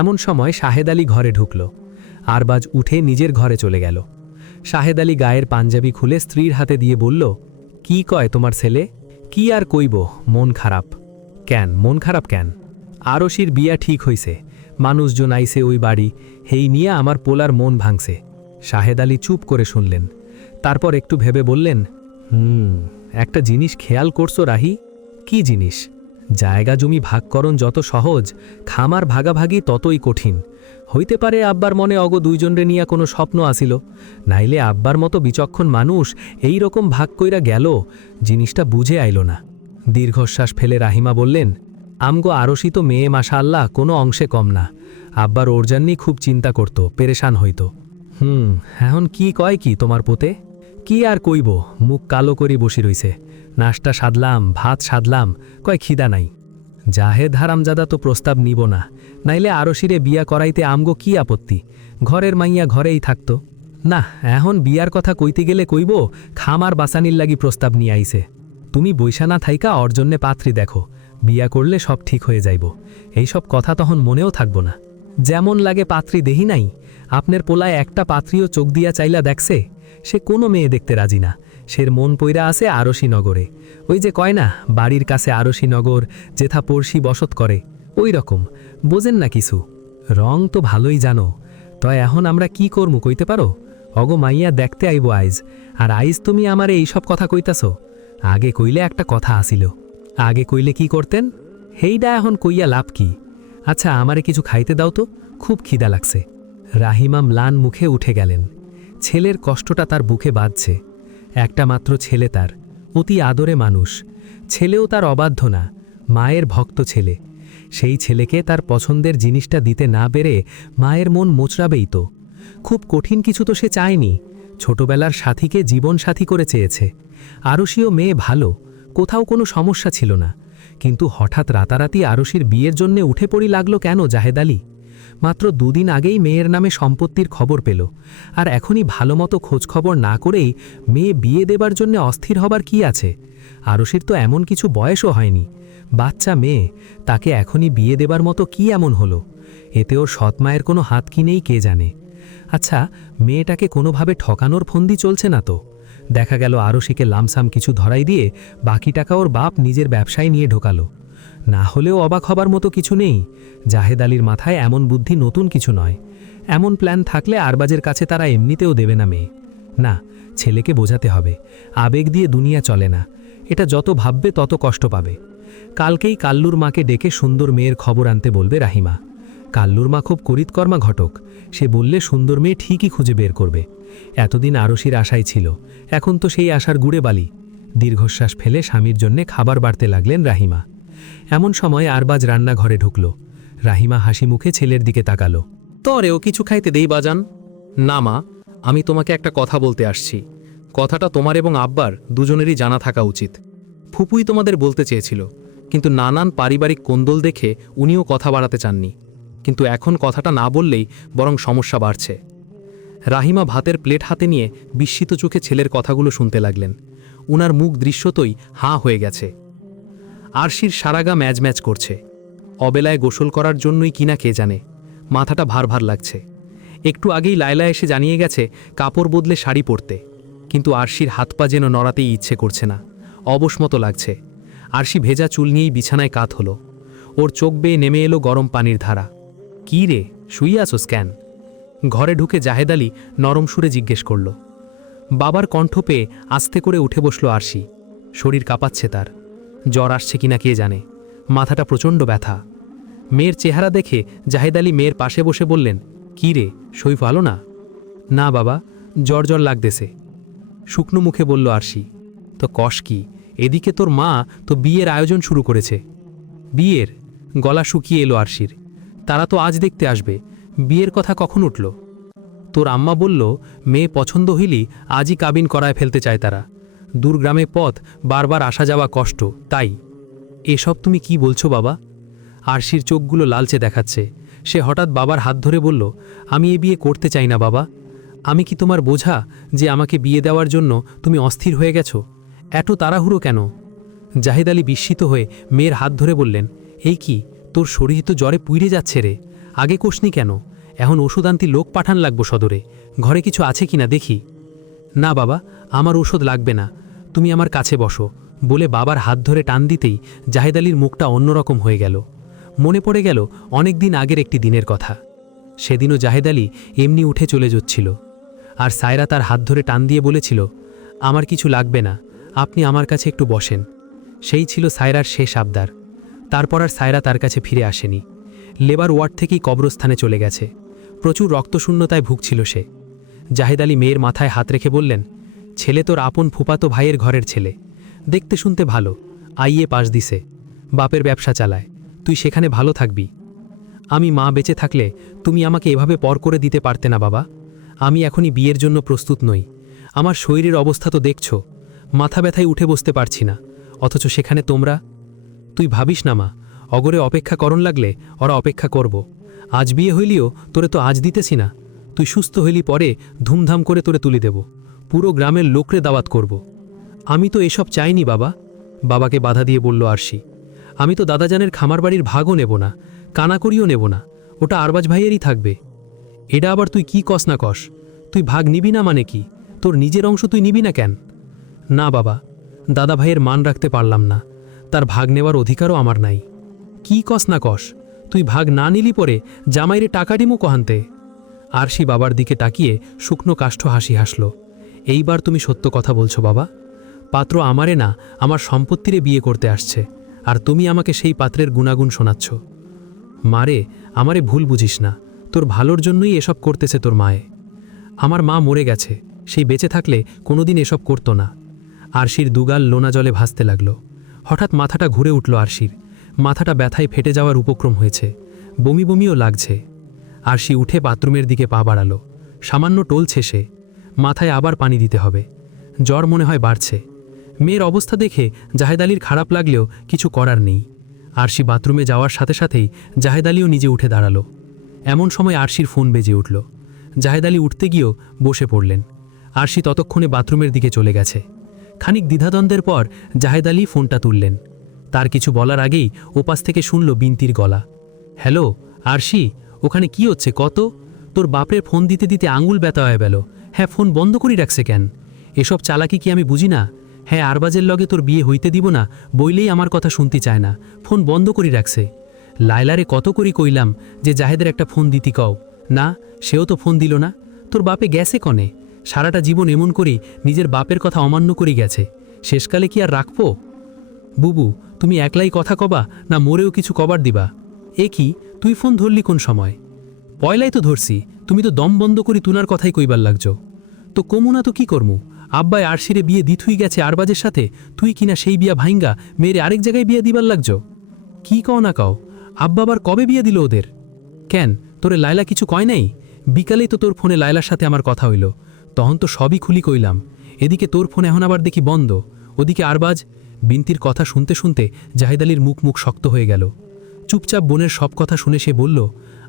এমন সময় শাহেদ আলী ঘরে ঢুকল। আরবাজ উঠে নিজের ঘরে চলে গেল। শাহেদ আলী গায়ের পাঞ্জাবি খুলে স্ত্রীর হাতে দিয়ে বলল, কি কয় তোমার ছেলে? কি আর কইব, মন খারাপ। কেন মন খারাপ কেন? আরশির বিয়া ঠিক হইছে, মানুষজন আইছে ওই বাড়ি, হেই নিয়ে আমার পোলার মন ভাঙছে। শাহেদ আলী চুপ করে শুনলেন, তারপর একটু ভেবে বললেন, একটা জিনিস খেয়াল করছো রাহি? কি জিনিস? জায়গা জমি ভাগকরণ যত সহজ, খামার ভাগাভাগি ততই কঠিন। হইতে পারে আব্বার মনে অগ দুইজনরে নিয়া কোনো স্বপ্ন আসিল, নাইলে আব্বার মতো বিচক্ষণ মানুষ এই রকম ভাগ কইরা গেল, জিনিসটা বুঝে আইল না। দীর্ঘশ্বাস ফেলে রাহিমা বললেন, আমগো আরশি তো মেয়ে মাশাআল্লাহ কোনো অংশে কম না। আব্বার ওর জন্যই খুব চিন্তা করত, পেরেশান হইত। এখন কি কয় কি তোমার পোতে? কি আর কইব, মুখ কালো করি বসি রইছে। নাশটা সাধলাম, ভাত সাধলাম, কয় খিদা নাই। জাহেদ হারামজাদা তো প্রস্তাব নিব না, নাইলে আরশিরে বিয়া করাইতে আমগো কি আপত্তি? ঘরের মাইয়া ঘরেই থাকতো। না, এখন বিয়ার কথা কইতে গেলে কইব খামার বাসানির লাগি প্রস্তাব নিয়ে আইছে। তুমি বৈশানা থাইকা ওর জন্যে পাত্রী দেখো, বিয়া করলে সব ঠিক হয়ে যাইব। এইসব কথা তখন মনেও থাকব না। যেমন লাগে পাত্রী দেহি নাই? আপনার পোলায় একটা পাত্রীও চোখ দিয়া চাইলা দেখছে? সে কোনো মেয়ে দেখতে রাজি না। সের মন পইরা আছে আরশিনগরে। ওই যে কয় না, বাড়ির কাছে আরশিনগর, যেথা পড়শি বসত করে, ওই রকম। বোঝেন না কিছু? রং তো ভালোই জানো। তয় এখন আমরা কি করমু কইতে পারো? অগো মাইয়া দেখতে আইব আইজ, আর আইজ তুমি আমারে এইসব কথা কইতাছ? আগে কইলে একটা কথা আসিল। আগে কইলে কি করতেন? হেইডা এখন কইয়া লাভ কি? আচ্ছা আমারে কিছু খাইতে দাও তো, খুব খিদা লাগছে। রাহিমা ম্লান মুখে উঠে গেলেন। ছেলের কষ্টটা তার বুকে বাজছে। একটা মাত্র ছেলে তার, অতি আদরে মানুষ। ছেলেও তার অবাধ্য না, মায়ের ভক্ত ছেলে। সেই ছেলেকে তার পছন্দের জিনিসটা দিতে না পেরে মায়ের মন মোচড়াবেই তো। খুব কঠিন কিছু তো সে চায়নি, ছোটবেলার সাথীকে জীবন সাথী করে চেয়েছে। আরশিও মেয়ে ভালো, কোথাও কোনো সমস্যা ছিল না। কিন্তু হঠাৎ রাতারাতি আরশির বিয়ের জন্যে উঠে পড়ি লাগলো কেন জাহেদ আলী? মাত্র দুদিন আগেই মেয়ের নামে সম্পত্তির খবর পেল, আর এখনই ভালোমতো খোঁজখবর না করেই মেয়ে বিয়ে দেবার জন্য অস্থির হবার কি আছে? আরশির তো এমন কিছু বয়সও হয়নি, বাচ্চা মেয়ে, তাকে এখনই বিয়ে দেবার মতো কি এমন হলো? এতে ওর সৎমায়ের কোনো হাত কি নেই কে জানে। আচ্ছা, মেয়েটাকে কোনোভাবে ঠকানোর ফন্দি চলছে না তো? দেখা গেল আরশিকে লামসাম কিছু ধরাই দিয়ে বাকি টাকা ওর বাপ নিজের ব্যবসায় নিয়ে ঢোকালো। না হলেও অবাক হবার মতো কিছু নেই। জাহেদ আলীর মাথায় এমন বুদ্ধি নতুন কিছু নয়। এমন প্ল্যান থাকলে আরবাজের কাছে তারা এমনিতেও দেবে না মেয়ে। না, ছেলেকে বোঝাতে হবে, আবেগ দিয়ে দুনিয়া চলে না। এটা যত ভাববে তত কষ্ট পাবে। কালকেই কাল্লুর মাকে ডেকে সুন্দর মেয়ের খবর আনতে বলবে রাহিমা। কাল্লুর মা খুব করিতকর্মা ঘটক, সে বললে সুন্দর মেয়ে ঠিকই খুঁজে বের করবে। এতদিন আরশির আশাই ছিল, এখন তো সেই আশার গুড়ে বালি। দীর্ঘশ্বাস ফেলে স্বামীর জন্যে খাবার বাড়তে লাগলেন রাহিমা। এমন সময় আরবাজ রান্নাঘরে ঢুকল। রাহিমা হাসি মুখে ছেলের দিকে তাকালো। তরেও কিছু খাইতে দেই বাজান? না মা, আমি তোমাকে একটা কথা বলতে আসছি। কথাটা তোমার এবং আব্বার দুজনেরই জানা থাকা উচিত। ফুপুই তোমাদের বলতে চেয়েছিল, কিন্তু নানান পারিবারিক কোন্দল দেখে উনিও কথা বাড়াতে চাননি। কিন্তু এখন কথাটা না বললেই বরং সমস্যা বাড়ছে। রাহিমা ভাতের প্লেট হাতে নিয়ে বিস্মিত চোখে ছেলের কথাগুলো শুনতে লাগলেন। উনার মুখ দৃশ্যতই হাঁ হয়ে গেছে। আরশির সারাগা ম্যাজ ম্যাজ করছে। অবেলায় গোসল করার জন্যই কিনা কে জানে, মাথাটা ভার ভার লাগছে। একটু আগেই লায়লা এসে জানিয়ে গেছে কাপড় বদলে শাড়ি পরতে, কিন্তু আরশির হাত পা যেন নড়াতেই ইচ্ছে করছে না, অবশ মতো লাগছে। আরশি ভেজা চুল নিয়েই বিছানায় কাত হলো। ওর চোখ বেয়ে নেমে এলো গরম পানির ধারা। কি রে, শুয়ে আছোস কেন? ঘরে ঢুকে জাহেদ আলী নরম সুরে জিজ্ঞেস করল। বাবার কণ্ঠ পেয়ে আস্তে করে উঠে বসল আরশি। শরীর কাঁপাচ্ছে তার, জ্বর আসছে কিনা কে জানে, মাথাটা প্রচণ্ড ব্যথা। মেয়ের চেহারা দেখে জাহেদ আলী মেয়ের পাশে বসে বললেন, কি রে, শরীর ভালো না? না বাবা, জ্বর জ্বর লাগতেছে, শুকনো মুখে বলল আরশি। তো কষ কি, এদিকে তোর মা তো বিয়ের আয়োজন শুরু করেছে। বিয়ের? গলা শুকিয়ে এলো আরশির। তারা তো আজ দেখতে আসবে, বিয়ের কথা কখন উঠল? তোর আম্মা বলল মেয়ে পছন্দ হইলি আজই কাবিন করায় ফেলতে চায় তারা। দূরগ্রামে পথ, বারবার আসা যাওয়া কষ্ট, তাই। এসব তুমি কি বলছো বাবা? আরশির চোখগুলো লালচে দেখাচ্ছে। সে হঠাৎ বাবার হাত ধরে বলল, আমি এ বিয়ে করতে চাই না বাবা। আমি কি তোমার বোঝা যে আমাকে বিয়ে দেওয়ার জন্য তুমি অস্থির হয়ে গেছো? এত তাড়াহুড়ো কেন? জাহেদ আলী বিস্মিত হয়ে মেয়ের হাত ধরে বললেন, এই কি, তোর শরীর তো জ্বরে পুইরে যাচ্ছে রে, আগে কোষনি কেন? এখন ওষুধ আনতি লোক পাঠান লাগবো সদরে, ঘরে কিছু আছে কিনা দেখি। না বাবা, আমার ওষুধ লাগবে না, তুমি আমার কাছে বসো বলে বাবার হাত ধরে টান দিতেই জাহেদ আলীর মুখটা অন্যরকম হয়ে গেল। মনে পড়ে গেল অনেক দিন আগের একটি দিনের কথা। সেদিনও জাহেদ আলী এমনি উঠে চলে যাচ্ছিল, আর সায়রা তার হাত ধরে টান দিয়ে বলেছিল, আমার কিছু লাগবে না, আপনি আমার কাছে একটু বসেন। সেই ছিল সায়রার শেষ আবদার। তারপর আর সায়রা তার কাছে ফিরে আসেনি। লেবার ওয়ার্ড থেকেই কবরস্থানে চলে গেছে। প্রচুর রক্তশূন্যতায় ভুগছিল সে। জাহেদ আলী মেয়ের মাথায় হাত রেখে বললেন, ছেলে তোর আপন ফুপাতো ভাইয়ের ঘরের ছেলে, দেখতে শুনতে ভালো, আইএ পাশ দিছে, বাপের ব্যবসা চালায়, তুই সেখানে ভালো থাকবি। আমি মা বেঁচে থাকলে তুমি আমাকে এভাবে পর করে দিতে পারতে না বাবা। আমি এখনই বিয়ের জন্য প্রস্তুত নই। আমার শরীরের অবস্থা তো দেখছ, মাথা ব্যথায় উঠে বসতে পারছি না, অথচ সেখানে তোমরা। তুই ভাবিস না মা, অগরে অপেক্ষা করণ লাগলে ওরা অপেক্ষা করব। আজ বিয়ে হইলিও তোরে তো আজ দিতেছি না, তুই সুস্থ হইলি পরে ধুমধাম করে তোরে তুলি দেব, পুরো গ্রামের লোকরে দাওয়াত করব। আমি তো এসব চাইনি বাবা, বাবাকে বাধা দিয়ে বলল আরশি। আমি তো দাদাজানের খামার বাড়ির ভাগও নেব না, কানাকড়িও নেব না, ওটা আরবাজ ভাইয়েরই থাকবে। এটা আবার তুই কি কস না কস? তুই ভাগ নিবি না মানে কি? তোর নিজের অংশ তুই নিবি না কেন? না বাবা, দাদা ভাইয়ের মান রাখতে পারলাম না, তার ভাগ নেওয়ার অধিকারও আমার নাই। কি কস না কস? তুই ভাগ না নিলি পরে জামাইরে টাকা দিমু কহানতে? আরশি বাবার দিকে তাকিয়ে শুকনো কাষ্ঠ হাসি হাসল। এইবার তুমি সত্য কথা বলছো বাবা? পাত্র আমারে না, আমার সম্পত্তিরে বিয়ে করতে আসছে, আর তুমি আমাকে সেই পাত্রের গুণাগুণ শোনাচ্ছ। মারে, আমারে ভুল বুঝিস না, তোর ভালোর জন্যই এসব করতেছে তোর মায়ে। আমার মা মরে গেছে, সেই বেঁচে থাকলে কোনোদিন এসব করতো না। আরশির দুগাল লোনা জলে ভাসতে লাগল। হঠাৎ মাথাটা ঘুরে উঠল আরশির, মাথাটা ব্যথায় ফেটে যাওয়ার উপক্রম হয়েছে, বমি বমিও লাগছে। আরশি উঠে বাথরুমের দিকে পা বাড়ালো। সামান্য টলছে সে, মাথায় আবার পানি দিতে হবে। জ্বর মনে হয় বাড়ছে। মেয়ের অবস্থা দেখে জাহেদ আলীর খারাপ লাগলেও কিছু করার নেই। আরশি বাথরুমে যাওয়ার সাথে সাথেই জাহেদ আলীও নিজে উঠে দাঁড়ালো। এমন সময় আরশির ফোন বেজে উঠল। জাহেদ আলী উঠতে গিয়েও বসে পড়লেন। আরশি ততক্ষণে বাথরুমের দিকে চলে গেছে। খানিক দ্বিধাদ্বন্দ্বের পর জাহেদ আলী ফোনটা তুললেন। তার কিছু বলার আগেই ওপাশ থেকে শুনল বিনতির গলা। হ্যালো আরশি, ওখানে কি হচ্ছে কত? তোর বাপের ফোন দিতে দিতে আঙুল ব্যথা হয়ে গেল। হ্যাঁ, ফোন বন্ধ করি রাখছে কেন? এসব চালাকি কি আমি বুঝি না? হ্যাঁ, আরবাজের লগে তোর বিয়ে হইতে দিব না বইলেই আমার কথা শুনতে চায় না, ফোন বন্ধ করি রাখছে। লায়লারে কত করি কইলাম যে জাহেদের একটা ফোন দিতি কও না, সেও তো ফোন দিল না। তোর বাপে গেছে কনে? সারাটা জীবন এমন করি নিজের বাপের কথা অমান্য করি গেছে, শেষকালে কি আর রাখবো? বুবু, তুমি একলাই কথা কবা না মোরেও কিছু কবার দিবা? এ কি, তুই ফোন ধরলি কোন সময়? পয়লাই তো ধরছি, তুমি তো দম বন্ধ করি তুনার কথাই কইবার লাগছো। তো কমু না তো কি করমু? আব্বায় আরশিরে বিয়ে দিথুই গেছে আরবাজের সাথে, তুই কিনা সেই বিয়া ভাইঙ্গা মেয়েরে আরেক জায়গায় বিয়ে দিবার লাগছো। কি কও না কও, আব্বা আবার কবে বিয়ে দিল ওদের? কেন, তোরে লায়লা কিছু কয় নাই? বিকালেই তো তোর ফোনে লায়লার সাথে আমার কথা হইল, তখন তো সবই খুলি কইলাম। এদিকে তোর ফোন এখন আবার দেখি বন্ধ, ওদিকে আরবাজ। বিনতির কথা শুনতে শুনতে জাহেদ আলীর মুখ শক্ত হয়ে গেল। চুপচাপ বোনের সব কথা শুনে সে বলল,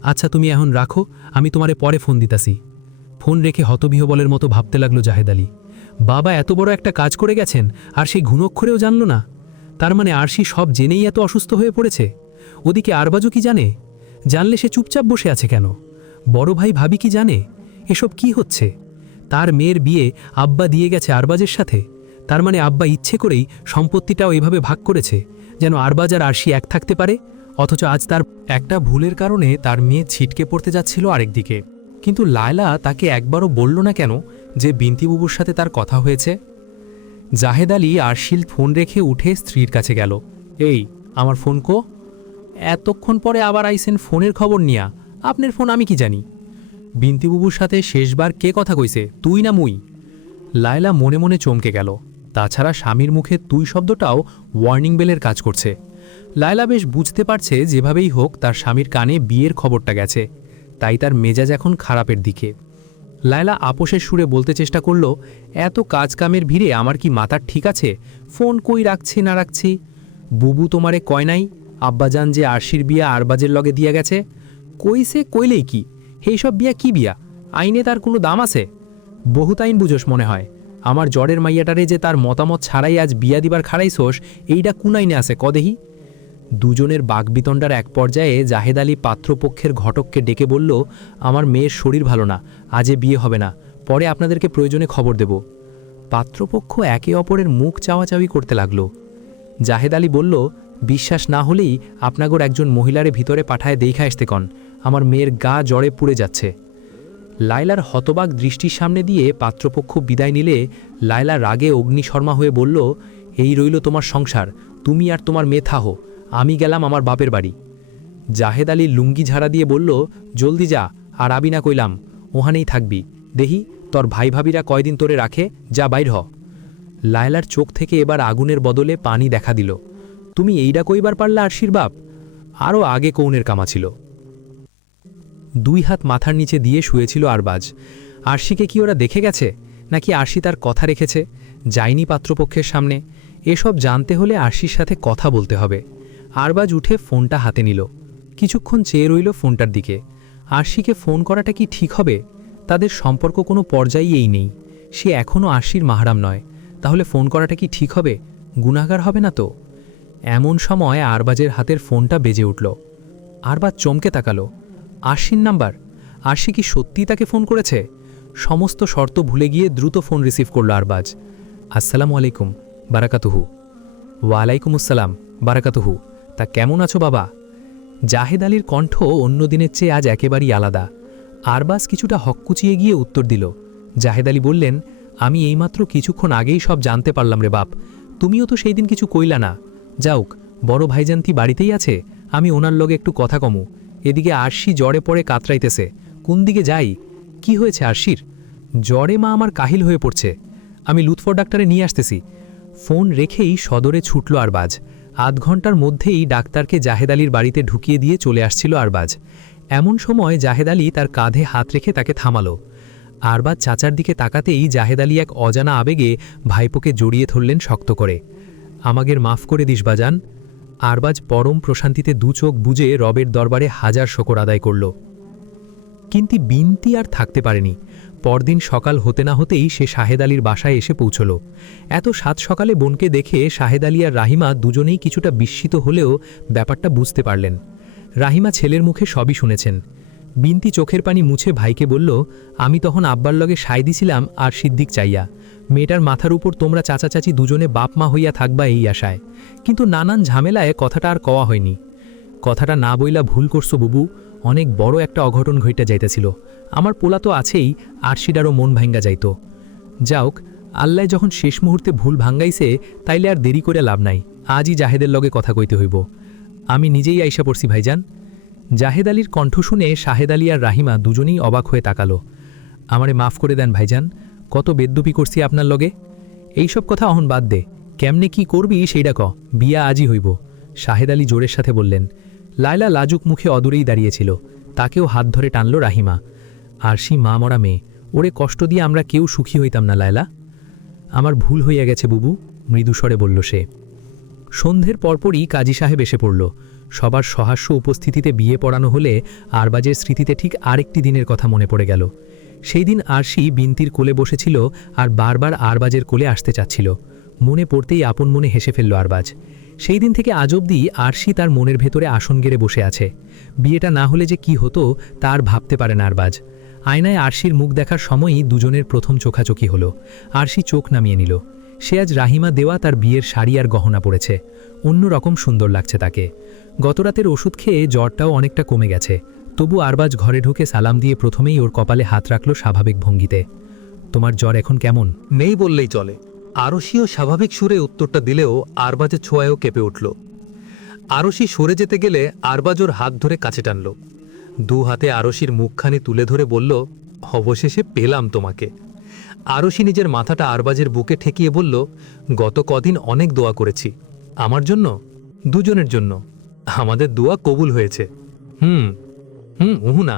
আচ্ছা তুমি এখন রাখো, আমি তোমারে পরে ফোন দিতাছি। ফোন রেখে হতবিহবলের মতো ভাবতে লাগলো জাহেদ আলী। বাবা এত বড় একটা কাজ করে গেছেন আর সেই ঘুণক্ষরেও জানল না? তার মানে আরশি সব জেনেই এত অসুস্থ হয়ে পড়েছে। ওদিকে আরবাজও কি জানে? জানলে সে চুপচাপ বসে আছে কেন? বড় ভাই ভাবি কি জানে? এসব কি হচ্ছে? তার মেয়ের বিয়ে আব্বা দিয়ে গেছে আরবাজের সাথে, তার মানে আব্বা ইচ্ছে করেই সম্পত্তিটাও এভাবে ভাগ করেছে যেন আরবাজ আর আরশি এক থাকতে পারে। অথচ আজ তার একটা ভুলের কারণে তার মেয়ে ছিটকে পড়তে যাচ্ছিল আরেকদিকে। কিন্তু লায়লা তাকে একবারও বলল না কেন যে বিন্তিবুবুর সাথে তার কথা হয়েছে? জাহেদ আলী আরশিল ফোন রেখে উঠে স্ত্রীর কাছে গেল। এই, আমার ফোন কো? এতক্ষণ পরে আবার আইসেন ফোনের খবর নিয়া? আপনার ফোন আমি কি জানি? বিন্তিবুবুর সাথে শেষবার কে কথা কইছে, তুই না মুই? লায়লা মনে মনে চমকে গেল। তাছাড়া স্বামীর মুখে তুই শব্দটাও ওয়ার্নিং বেলের কাজ করছে। লায়লা বেশ বুঝতে পারছে যেভাবেই হোক তার স্বামীর কানে বিয়ের খবরটা গেছে, তাই তার মেজাজ এখন খারাপের দিকে। লায়লা আপোষের সুরে বলতে চেষ্টা করল, এত কাজকামের ভিড়ে আমার কি মাথার ঠিক আছে? ফোন কই রাখছি না রাখছি? বুবু তোমারে কয় নাই আব্বাজান যে আরশির বিয়া আরবাজের লগে দিয়া গেছে? কইছে কইলেই কি, এইসব বিয়া কি বিয়া? আইনে তার কোনো দাম আছে? বহুত আইন বুঝোস মনে হয়। আমার জ্বরের মাইয়াটারে যে তার মতামত ছাড়াই আজ বিয়া দিবার খাড়াইছোস, এইটা কোন আইনে আছে কদেহি? দুজনের বাগবিতণ্ডার এক পর্যায়ে জাহেদ আলী পাত্রপক্ষের ঘটককে ডেকে বলল, আমার মেয়ের শরীর ভালো না, আজে বিয়ে হবে না, পরে আপনাদেরকে প্রয়োজনে খবর দেব। পাত্রপক্ষ একে অপরের মুখ চাওয়াচাওয়ি করতে লাগল। জাহেদ আলী বলল, বিশ্বাস না হলেই আপনাগোর একজন মহিলারে ভিতরে পাঠায় দেইখা আসতে কন, আমার মেয়ের গা জ্বরে পুড়ে যাচ্ছে। লায়লার হতবাক দৃষ্টির সামনে দিয়ে পাত্রপক্ষ বিদায় নিলে লায়লা রাগে অগ্নিশর্মা হয়ে বলল, এই রইল তোমার সংসার, তুমি আর তোমার মেয়ে থাহো, আমি গেলাম আমার বাপের বাড়ি। জাহেদ আলী লুঙ্গি ঝাড়া দিয়ে বলল, জলদি যা, আর আবি না কইলাম, ওখানেই থাকবি, দেহি তোর ভাই ভাবিরা কয়দিন তোরে রাখে, যা বাইর হ। লায়লার চোখ থেকে এবার আগুনের বদলে পানি দেখা দিল। তুমি এইটা কইবার পারলা আরশির বাপ? আরও আগে কৌনের কামা ছিল। দুই হাত মাথার নিচে দিয়ে শুয়েছিল আরবাজ। আরশিকে কি ওরা দেখে গেছে, নাকি আরশি তার কথা রেখেছে, যায়নি পাত্রপক্ষের সামনে? এসব জানতে হলে আরশির সাথে কথা বলতে হবে। আরবাজ উঠে ফোনটা হাতে নিল, কিছুক্ষণ চেয়ে রইল ফোনটার দিকে। আরশিকে ফোন করাটা কি ঠিক হবে? তাদের সম্পর্ক কোনো পর্যায়েই নেই, সে এখনও আরশির মাহরাম নয়, তাহলে ফোন করাটা কি ঠিক হবে? গুনাহগার হবে না তো? এমন সময় আরবাজের হাতের ফোনটা বেজে উঠল। আরবাজ চমকে তাকালো। আরশির নাম্বার। আরশি কি সত্যিই তাকে ফোন করেছে? সমস্ত শর্ত ভুলে গিয়ে দ্রুত ফোন রিসিভ করল আরবাজ। আসসালামু আলাইকুম বারাকাতুহু। ওয়ালাইকুম আসসালাম বারাকাতুহু। তা কেমন আছো বাবা? জাহেদ আলীর কণ্ঠ অন্য দিনের চেয়ে আজ একেবারেই আলাদা। আরবাজ কিছুটা হককুচিয়ে গিয়ে উত্তর দিল। জাহেদ আলী বললেন, আমি এইমাত্র কিছুক্ষণ আগেই সব জানতে পারলাম রে বাপ, তুমিও তো সেই দিন কিছু কইলা না। যাওক, বড় ভাইজানতি বাড়িতেই আছে, আমি ওনার লগে একটু কথা কমু। এদিকে আরশি জ্বরে পড়ে কাতরাইতেছে, কোন দিকে যাই? কি হয়েছে আরশির? জ্বরে মা আমার কাহিল হয়ে পড়ছে, আমি লুৎফর ডাক্তারে নিয়ে আসতেছি। ফোন রেখেই সদরে ছুটল আরবাজ। আধ ঘন্টার মধ্যেই ডাক্তারকে জাহেদ আলীর বাড়িতে ঢুকিয়ে দিয়ে চলে আসছিল আরবাজ। এমন সময় জাহেদ আলী তার কাঁধে হাত রেখে তাকে থামালো। আরবাজ চাচার দিকে তাকাতেই জাহেদ আলী এক অজানা আবেগে ভাইপোকে জড়িয়ে ধরলেন শক্ত করে। আমাগের মাফ করে দিস বাজান। আরবাজ পরম প্রশান্তিতে দু চোখ বুজে রবের দরবারে হাজার শকর আদায় করল। কিন্তু বিনতি আর থাকতে পারেনি। পরদিন সকাল হতে না হতেই সে শাহেদ আলীর বাসায় এসে পৌঁছল। এত সাত সকালে বোনকে দেখে শাহেদ আলী আর রাহিমা দুজনেই কিছুটা বিস্মিত হলেও ব্যাপারটা বুঝতে পারলেন। রাহিমা ছেলের মুখে সবই শুনেছেন। বিনতি চোখের পানি মুছে ভাইকে বলল, আমি তখন আব্বার লগে সায় দিছিলাম আর সিদ্দিক চাইয়া, মেয়েটার মাথার উপর তোমরা চাচা চাচি দুজনে বাপ মা হইয়া থাকবা এই আশায়। কিন্তু নানান ঝামেলায় কথাটা আর কওয়া হয়নি। কথাটা না বইলা ভুল করছো বুবু, অনেক বড় একটা অঘটন ঘইটা যাইতেছিল। আমার পোলা তো আছেই, আরশিডারও মন ভাঙ্গা যাইত। যাওক, আল্লাহ যখন শেষ মুহূর্তে ভুল ভাঙ্গাইছে তাইলে আর দেরি করে লাভ নাই, আজই জাহেদের লগে কথা কইতে হইব। আমি নিজেই আইসা পড়ছি ভাইজান। জাহেদ আলীর কণ্ঠ শুনে শাহেদ আলী আর রাহিমা দুজনেই অবাক হয়ে তাকালো। আমারে মাফ করে দেন ভাইজান, কত বেদ্যুপি করছি আপনার লগে। এইসব কথা অহন বাদ দে, কেমনে কি করবি সেইটা ক, বিয়া আজই হইব। শাহেদ আলী জোরের সাথে বললেন। লায়লা লাজুক মুখে অদূরেই দাঁড়িয়েছিল, তাকেও হাত ধরে টানল রাহিমা। আরশি মা মরা মেয়ে, ওরে কষ্ট দিয়ে আমরা কেউ সুখী হইতাম না লায়লা। আমার ভুল হইয়া গেছে বুবু, মৃদুস্বরে বলল সে। সন্ধ্যের পরপরই কাজী সাহেব এসে পড়ল। সবার সহাস্য উপস্থিতিতে বিয়ে পড়ানো হলে আরবাজের স্মৃতিতে ঠিক আরেকটি দিনের কথা মনে পড়ে গেল। সেই দিন আরশি বিনতির কোলে বসেছিল আর বারবার আরবাজের কোলে আসতে চাচ্ছিল। মনে পড়তেই আপন মনে হেসে ফেলল আরবাজ। সেই দিন থেকে আজ অবধি আরশি তার মনের ভেতরে আসন গেড়ে বসে আছে। বিয়েটা না হলে যে কি হতো তার ভাবতে পারে না আরবাজ। আয়নায় আরশির মুখ দেখার সময়ই দুজনের প্রথম চোখাচোখি হলো। আরশি চোখ নামিয়ে নিল। সে আজ রাহিমা দেওয়া তার বিয়ের শাড়ি আর গহনা পরেছে, অন্য রকম সুন্দর লাগছে তাকে। গতরাতের ওষুধ খেয়ে জ্বরটাও অনেকটা কমে গেছে। তবু আরবাজ ঘরে ঢুকে সালাম দিয়ে প্রথমেই ওর কপালে হাত রাখল স্বাভাবিক ভঙ্গিতে। তোমার জ্বর এখন কেমন? নেই বললেই চলে। আরশিও স্বাভাবিক সুরে উত্তরটা দিলেও আরবাজের ছোঁয়ায়ও কেঁপে উঠল। আরশি সরে যেতে গেলে আরবাজ ওর হাত ধরে কাছে টানল। দু হাতে আরশির মুখখানি তুলে ধরে বলল, অবশেষে পেলাম তোমাকে। আরশি নিজের মাথাটা আরবাজের বুকে ঠেকিয়ে বলল, গত কদিন অনেক দোয়া করেছি, আমার জন্য, দুজনের জন্য। আমাদের দোয়া কবুল হয়েছে। না,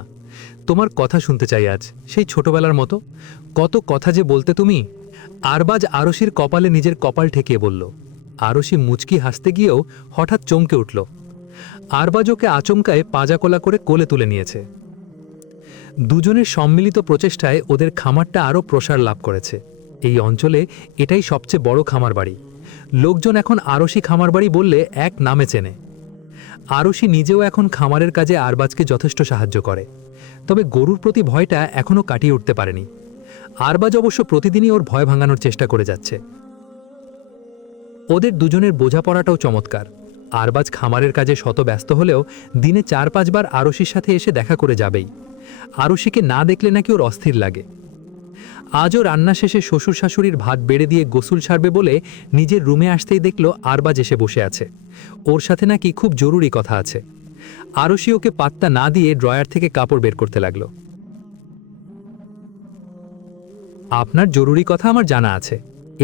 তোমার কথা শুনতে চাই আজ, সেই ছোটবেলার মতো। কত কথা যে বলতে তুমি। আরবাজ আরশির কপালে নিজের কপাল ঠেকিয়ে বলল। আরশি মুচকি হাসতে গিয়েও হঠাৎ চমকে উঠল। আরবাজ ওকে আচমকায় পাজাকোলা করে কোলে তুলে নিয়েছে। দুজনের সম্মিলিত প্রচেষ্টায় ওদের খামারটা আরও প্রসার লাভ করেছে। এই অঞ্চলে এটাই সবচেয়ে বড় খামার বাড়ি। লোকজন এখন আরশি খামার বাড়ি বললে এক নামে চেনে। আরশি নিজেও এখন খামারের কাজে আরবাজকে যথেষ্ট সাহায্য করে। তবে গরুর প্রতি ভয়টা এখনও কাটিয়ে উঠতে পারেনি। আরবাজ অবশ্য প্রতিদিনই ওর ভয় ভাঙানোর চেষ্টা করে যাচ্ছে। ওদের দুজনের বোঝাপড়াটাও চমৎকার। আরবাজ খামারের কাজে শত ব্যস্ত হলেও দিনে 4-5 বার আরশির সাথে এসে দেখা করে যাবেই। আরশিকে না দেখলে নাকি ওর অস্থির লাগে। আজও রান্না শেষে শ্বশুর শাশুড়ির ভাত বেড়ে দিয়ে গোসল সারবে বলে নিজের রুমে আসতেই দেখল আরবাজ এসে বসে আছে। ওর সাথে নাকি খুব জরুরি কথা আছে। আরশি ওকে পাত্তা না দিয়ে ড্রয়ার থেকে কাপড় বের করতে লাগলো। আপনার জরুরি কথা আমার জানা আছে।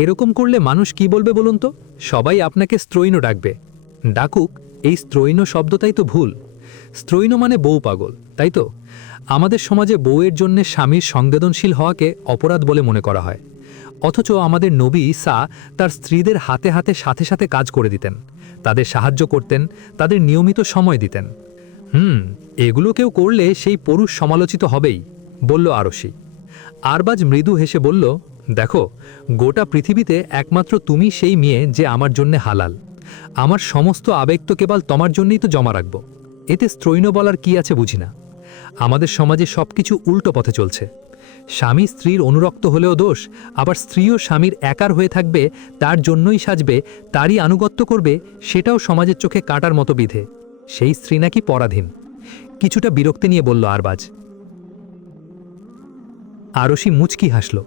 এরকম করলে মানুষ কি বলবে বলুন তো? সবাই আপনাকে স্ত্রৈণ ডাকবে। ডাকুক, এই স্ত্রৈণ শব্দটাই তো ভুল। স্ত্রৈণ মানে বউ পাগল, তাই তো? আমাদের সমাজে বউয়ের জন্য স্বামীর সংবেদনশীল হওয়াকে অপরাধ বলে মনে করা হয়। অথচ আমাদের নবী ঈসা তার স্ত্রীদের হাতে হাতে সাথে সাথে কাজ করে দিতেন, তাদের সাহায্য করতেন, তাদের নিয়মিত সময় দিতেন। এগুলো কেউ করলে সেই পুরুষ সমালোচিত হবেই, বলল আরশি। আরবাজ মৃদু হেসে বলল, দেখো, গোটা পৃথিবীতে একমাত্র তুমি সেই মেয়ে যে আমার জন্যে হালাল। আমার সমস্ত আবেগ তো কেবল তোমার জন্যই তো জমা রাখব। এতে স্ত্রৈণ বলার কি আছে বুঝি না। আমাদের সমাজে সবকিছু উল্টো পথে চলছে। স্বামী স্ত্রীর অনুরক্ত হলেও দোষ, আবার স্ত্রীও স্বামীর একার হয়ে থাকবে, তার জন্যই সাজবে, তারই আনুগত্য করবে, সেটাও সমাজের চোখে কাঁটার মতো বিধে। সেই স্ত্রী নাকি পরাধীন। কিছুটা বিরক্তি নিয়ে বলল আরবাজ। আরশি মুচকি হাসল।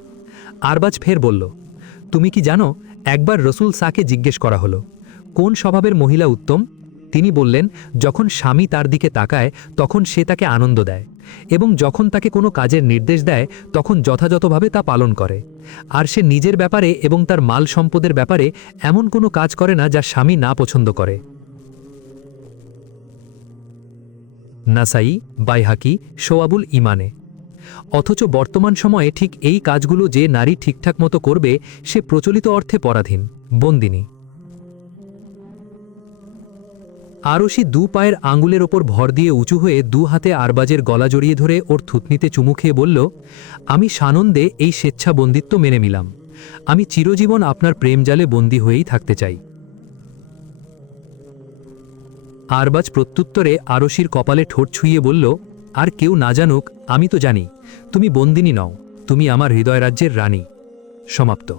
আরবাজ ফের বলল, তুমি কি জানো, একবার রসুল সাকে জিজ্ঞেস করা হলো, কোন স্বভাবের মহিলা উত্তম? তিনি বললেন, যখন স্বামী তার দিকে তাকায় তখন সে তাকে আনন্দ দেয়, এবং যখন তাকে কোনো কাজের নির্দেশ দেয় তখন যথাযথভাবে তা পালন করে, আর সে নিজের ব্যাপারে এবং তার মাল সম্পদের ব্যাপারে এমন কোনো কাজ করে না যা স্বামী না পছন্দ করে। নাসাই, বাইহাকি, শোয়াবুল ইমানে। অথচ বর্তমান সময়ে ঠিক এই কাজগুলো যে নারী ঠিকঠাক মতো করবে সে প্রচলিত অর্থে পরাধীন, বন্দিনী। আরশি দু পায়ের আঙুলের ওপর ভর দিয়ে উঁচু হয়ে দু হাতে আরবাজের গলা জড়িয়ে ধরে ওর থুতনিতে চুমু খেয়ে বলল, আমি সানন্দে এই স্বেচ্ছাবন্দিত্ব মেনে নিলাম। আমি চিরজীবন আপনার প্রেমজালে বন্দী হয়েই থাকতে চাই। আরবাজ প্রত্যুত্তরে আরশির কপালে ঠোঁট ছুঁয়ে বলল, আর কেউ না জানুক, আমি তো জানি তুমি বন্দিনী নও, তুমি আমার হৃদয় রাজ্যের রানী। সমাপ্ত।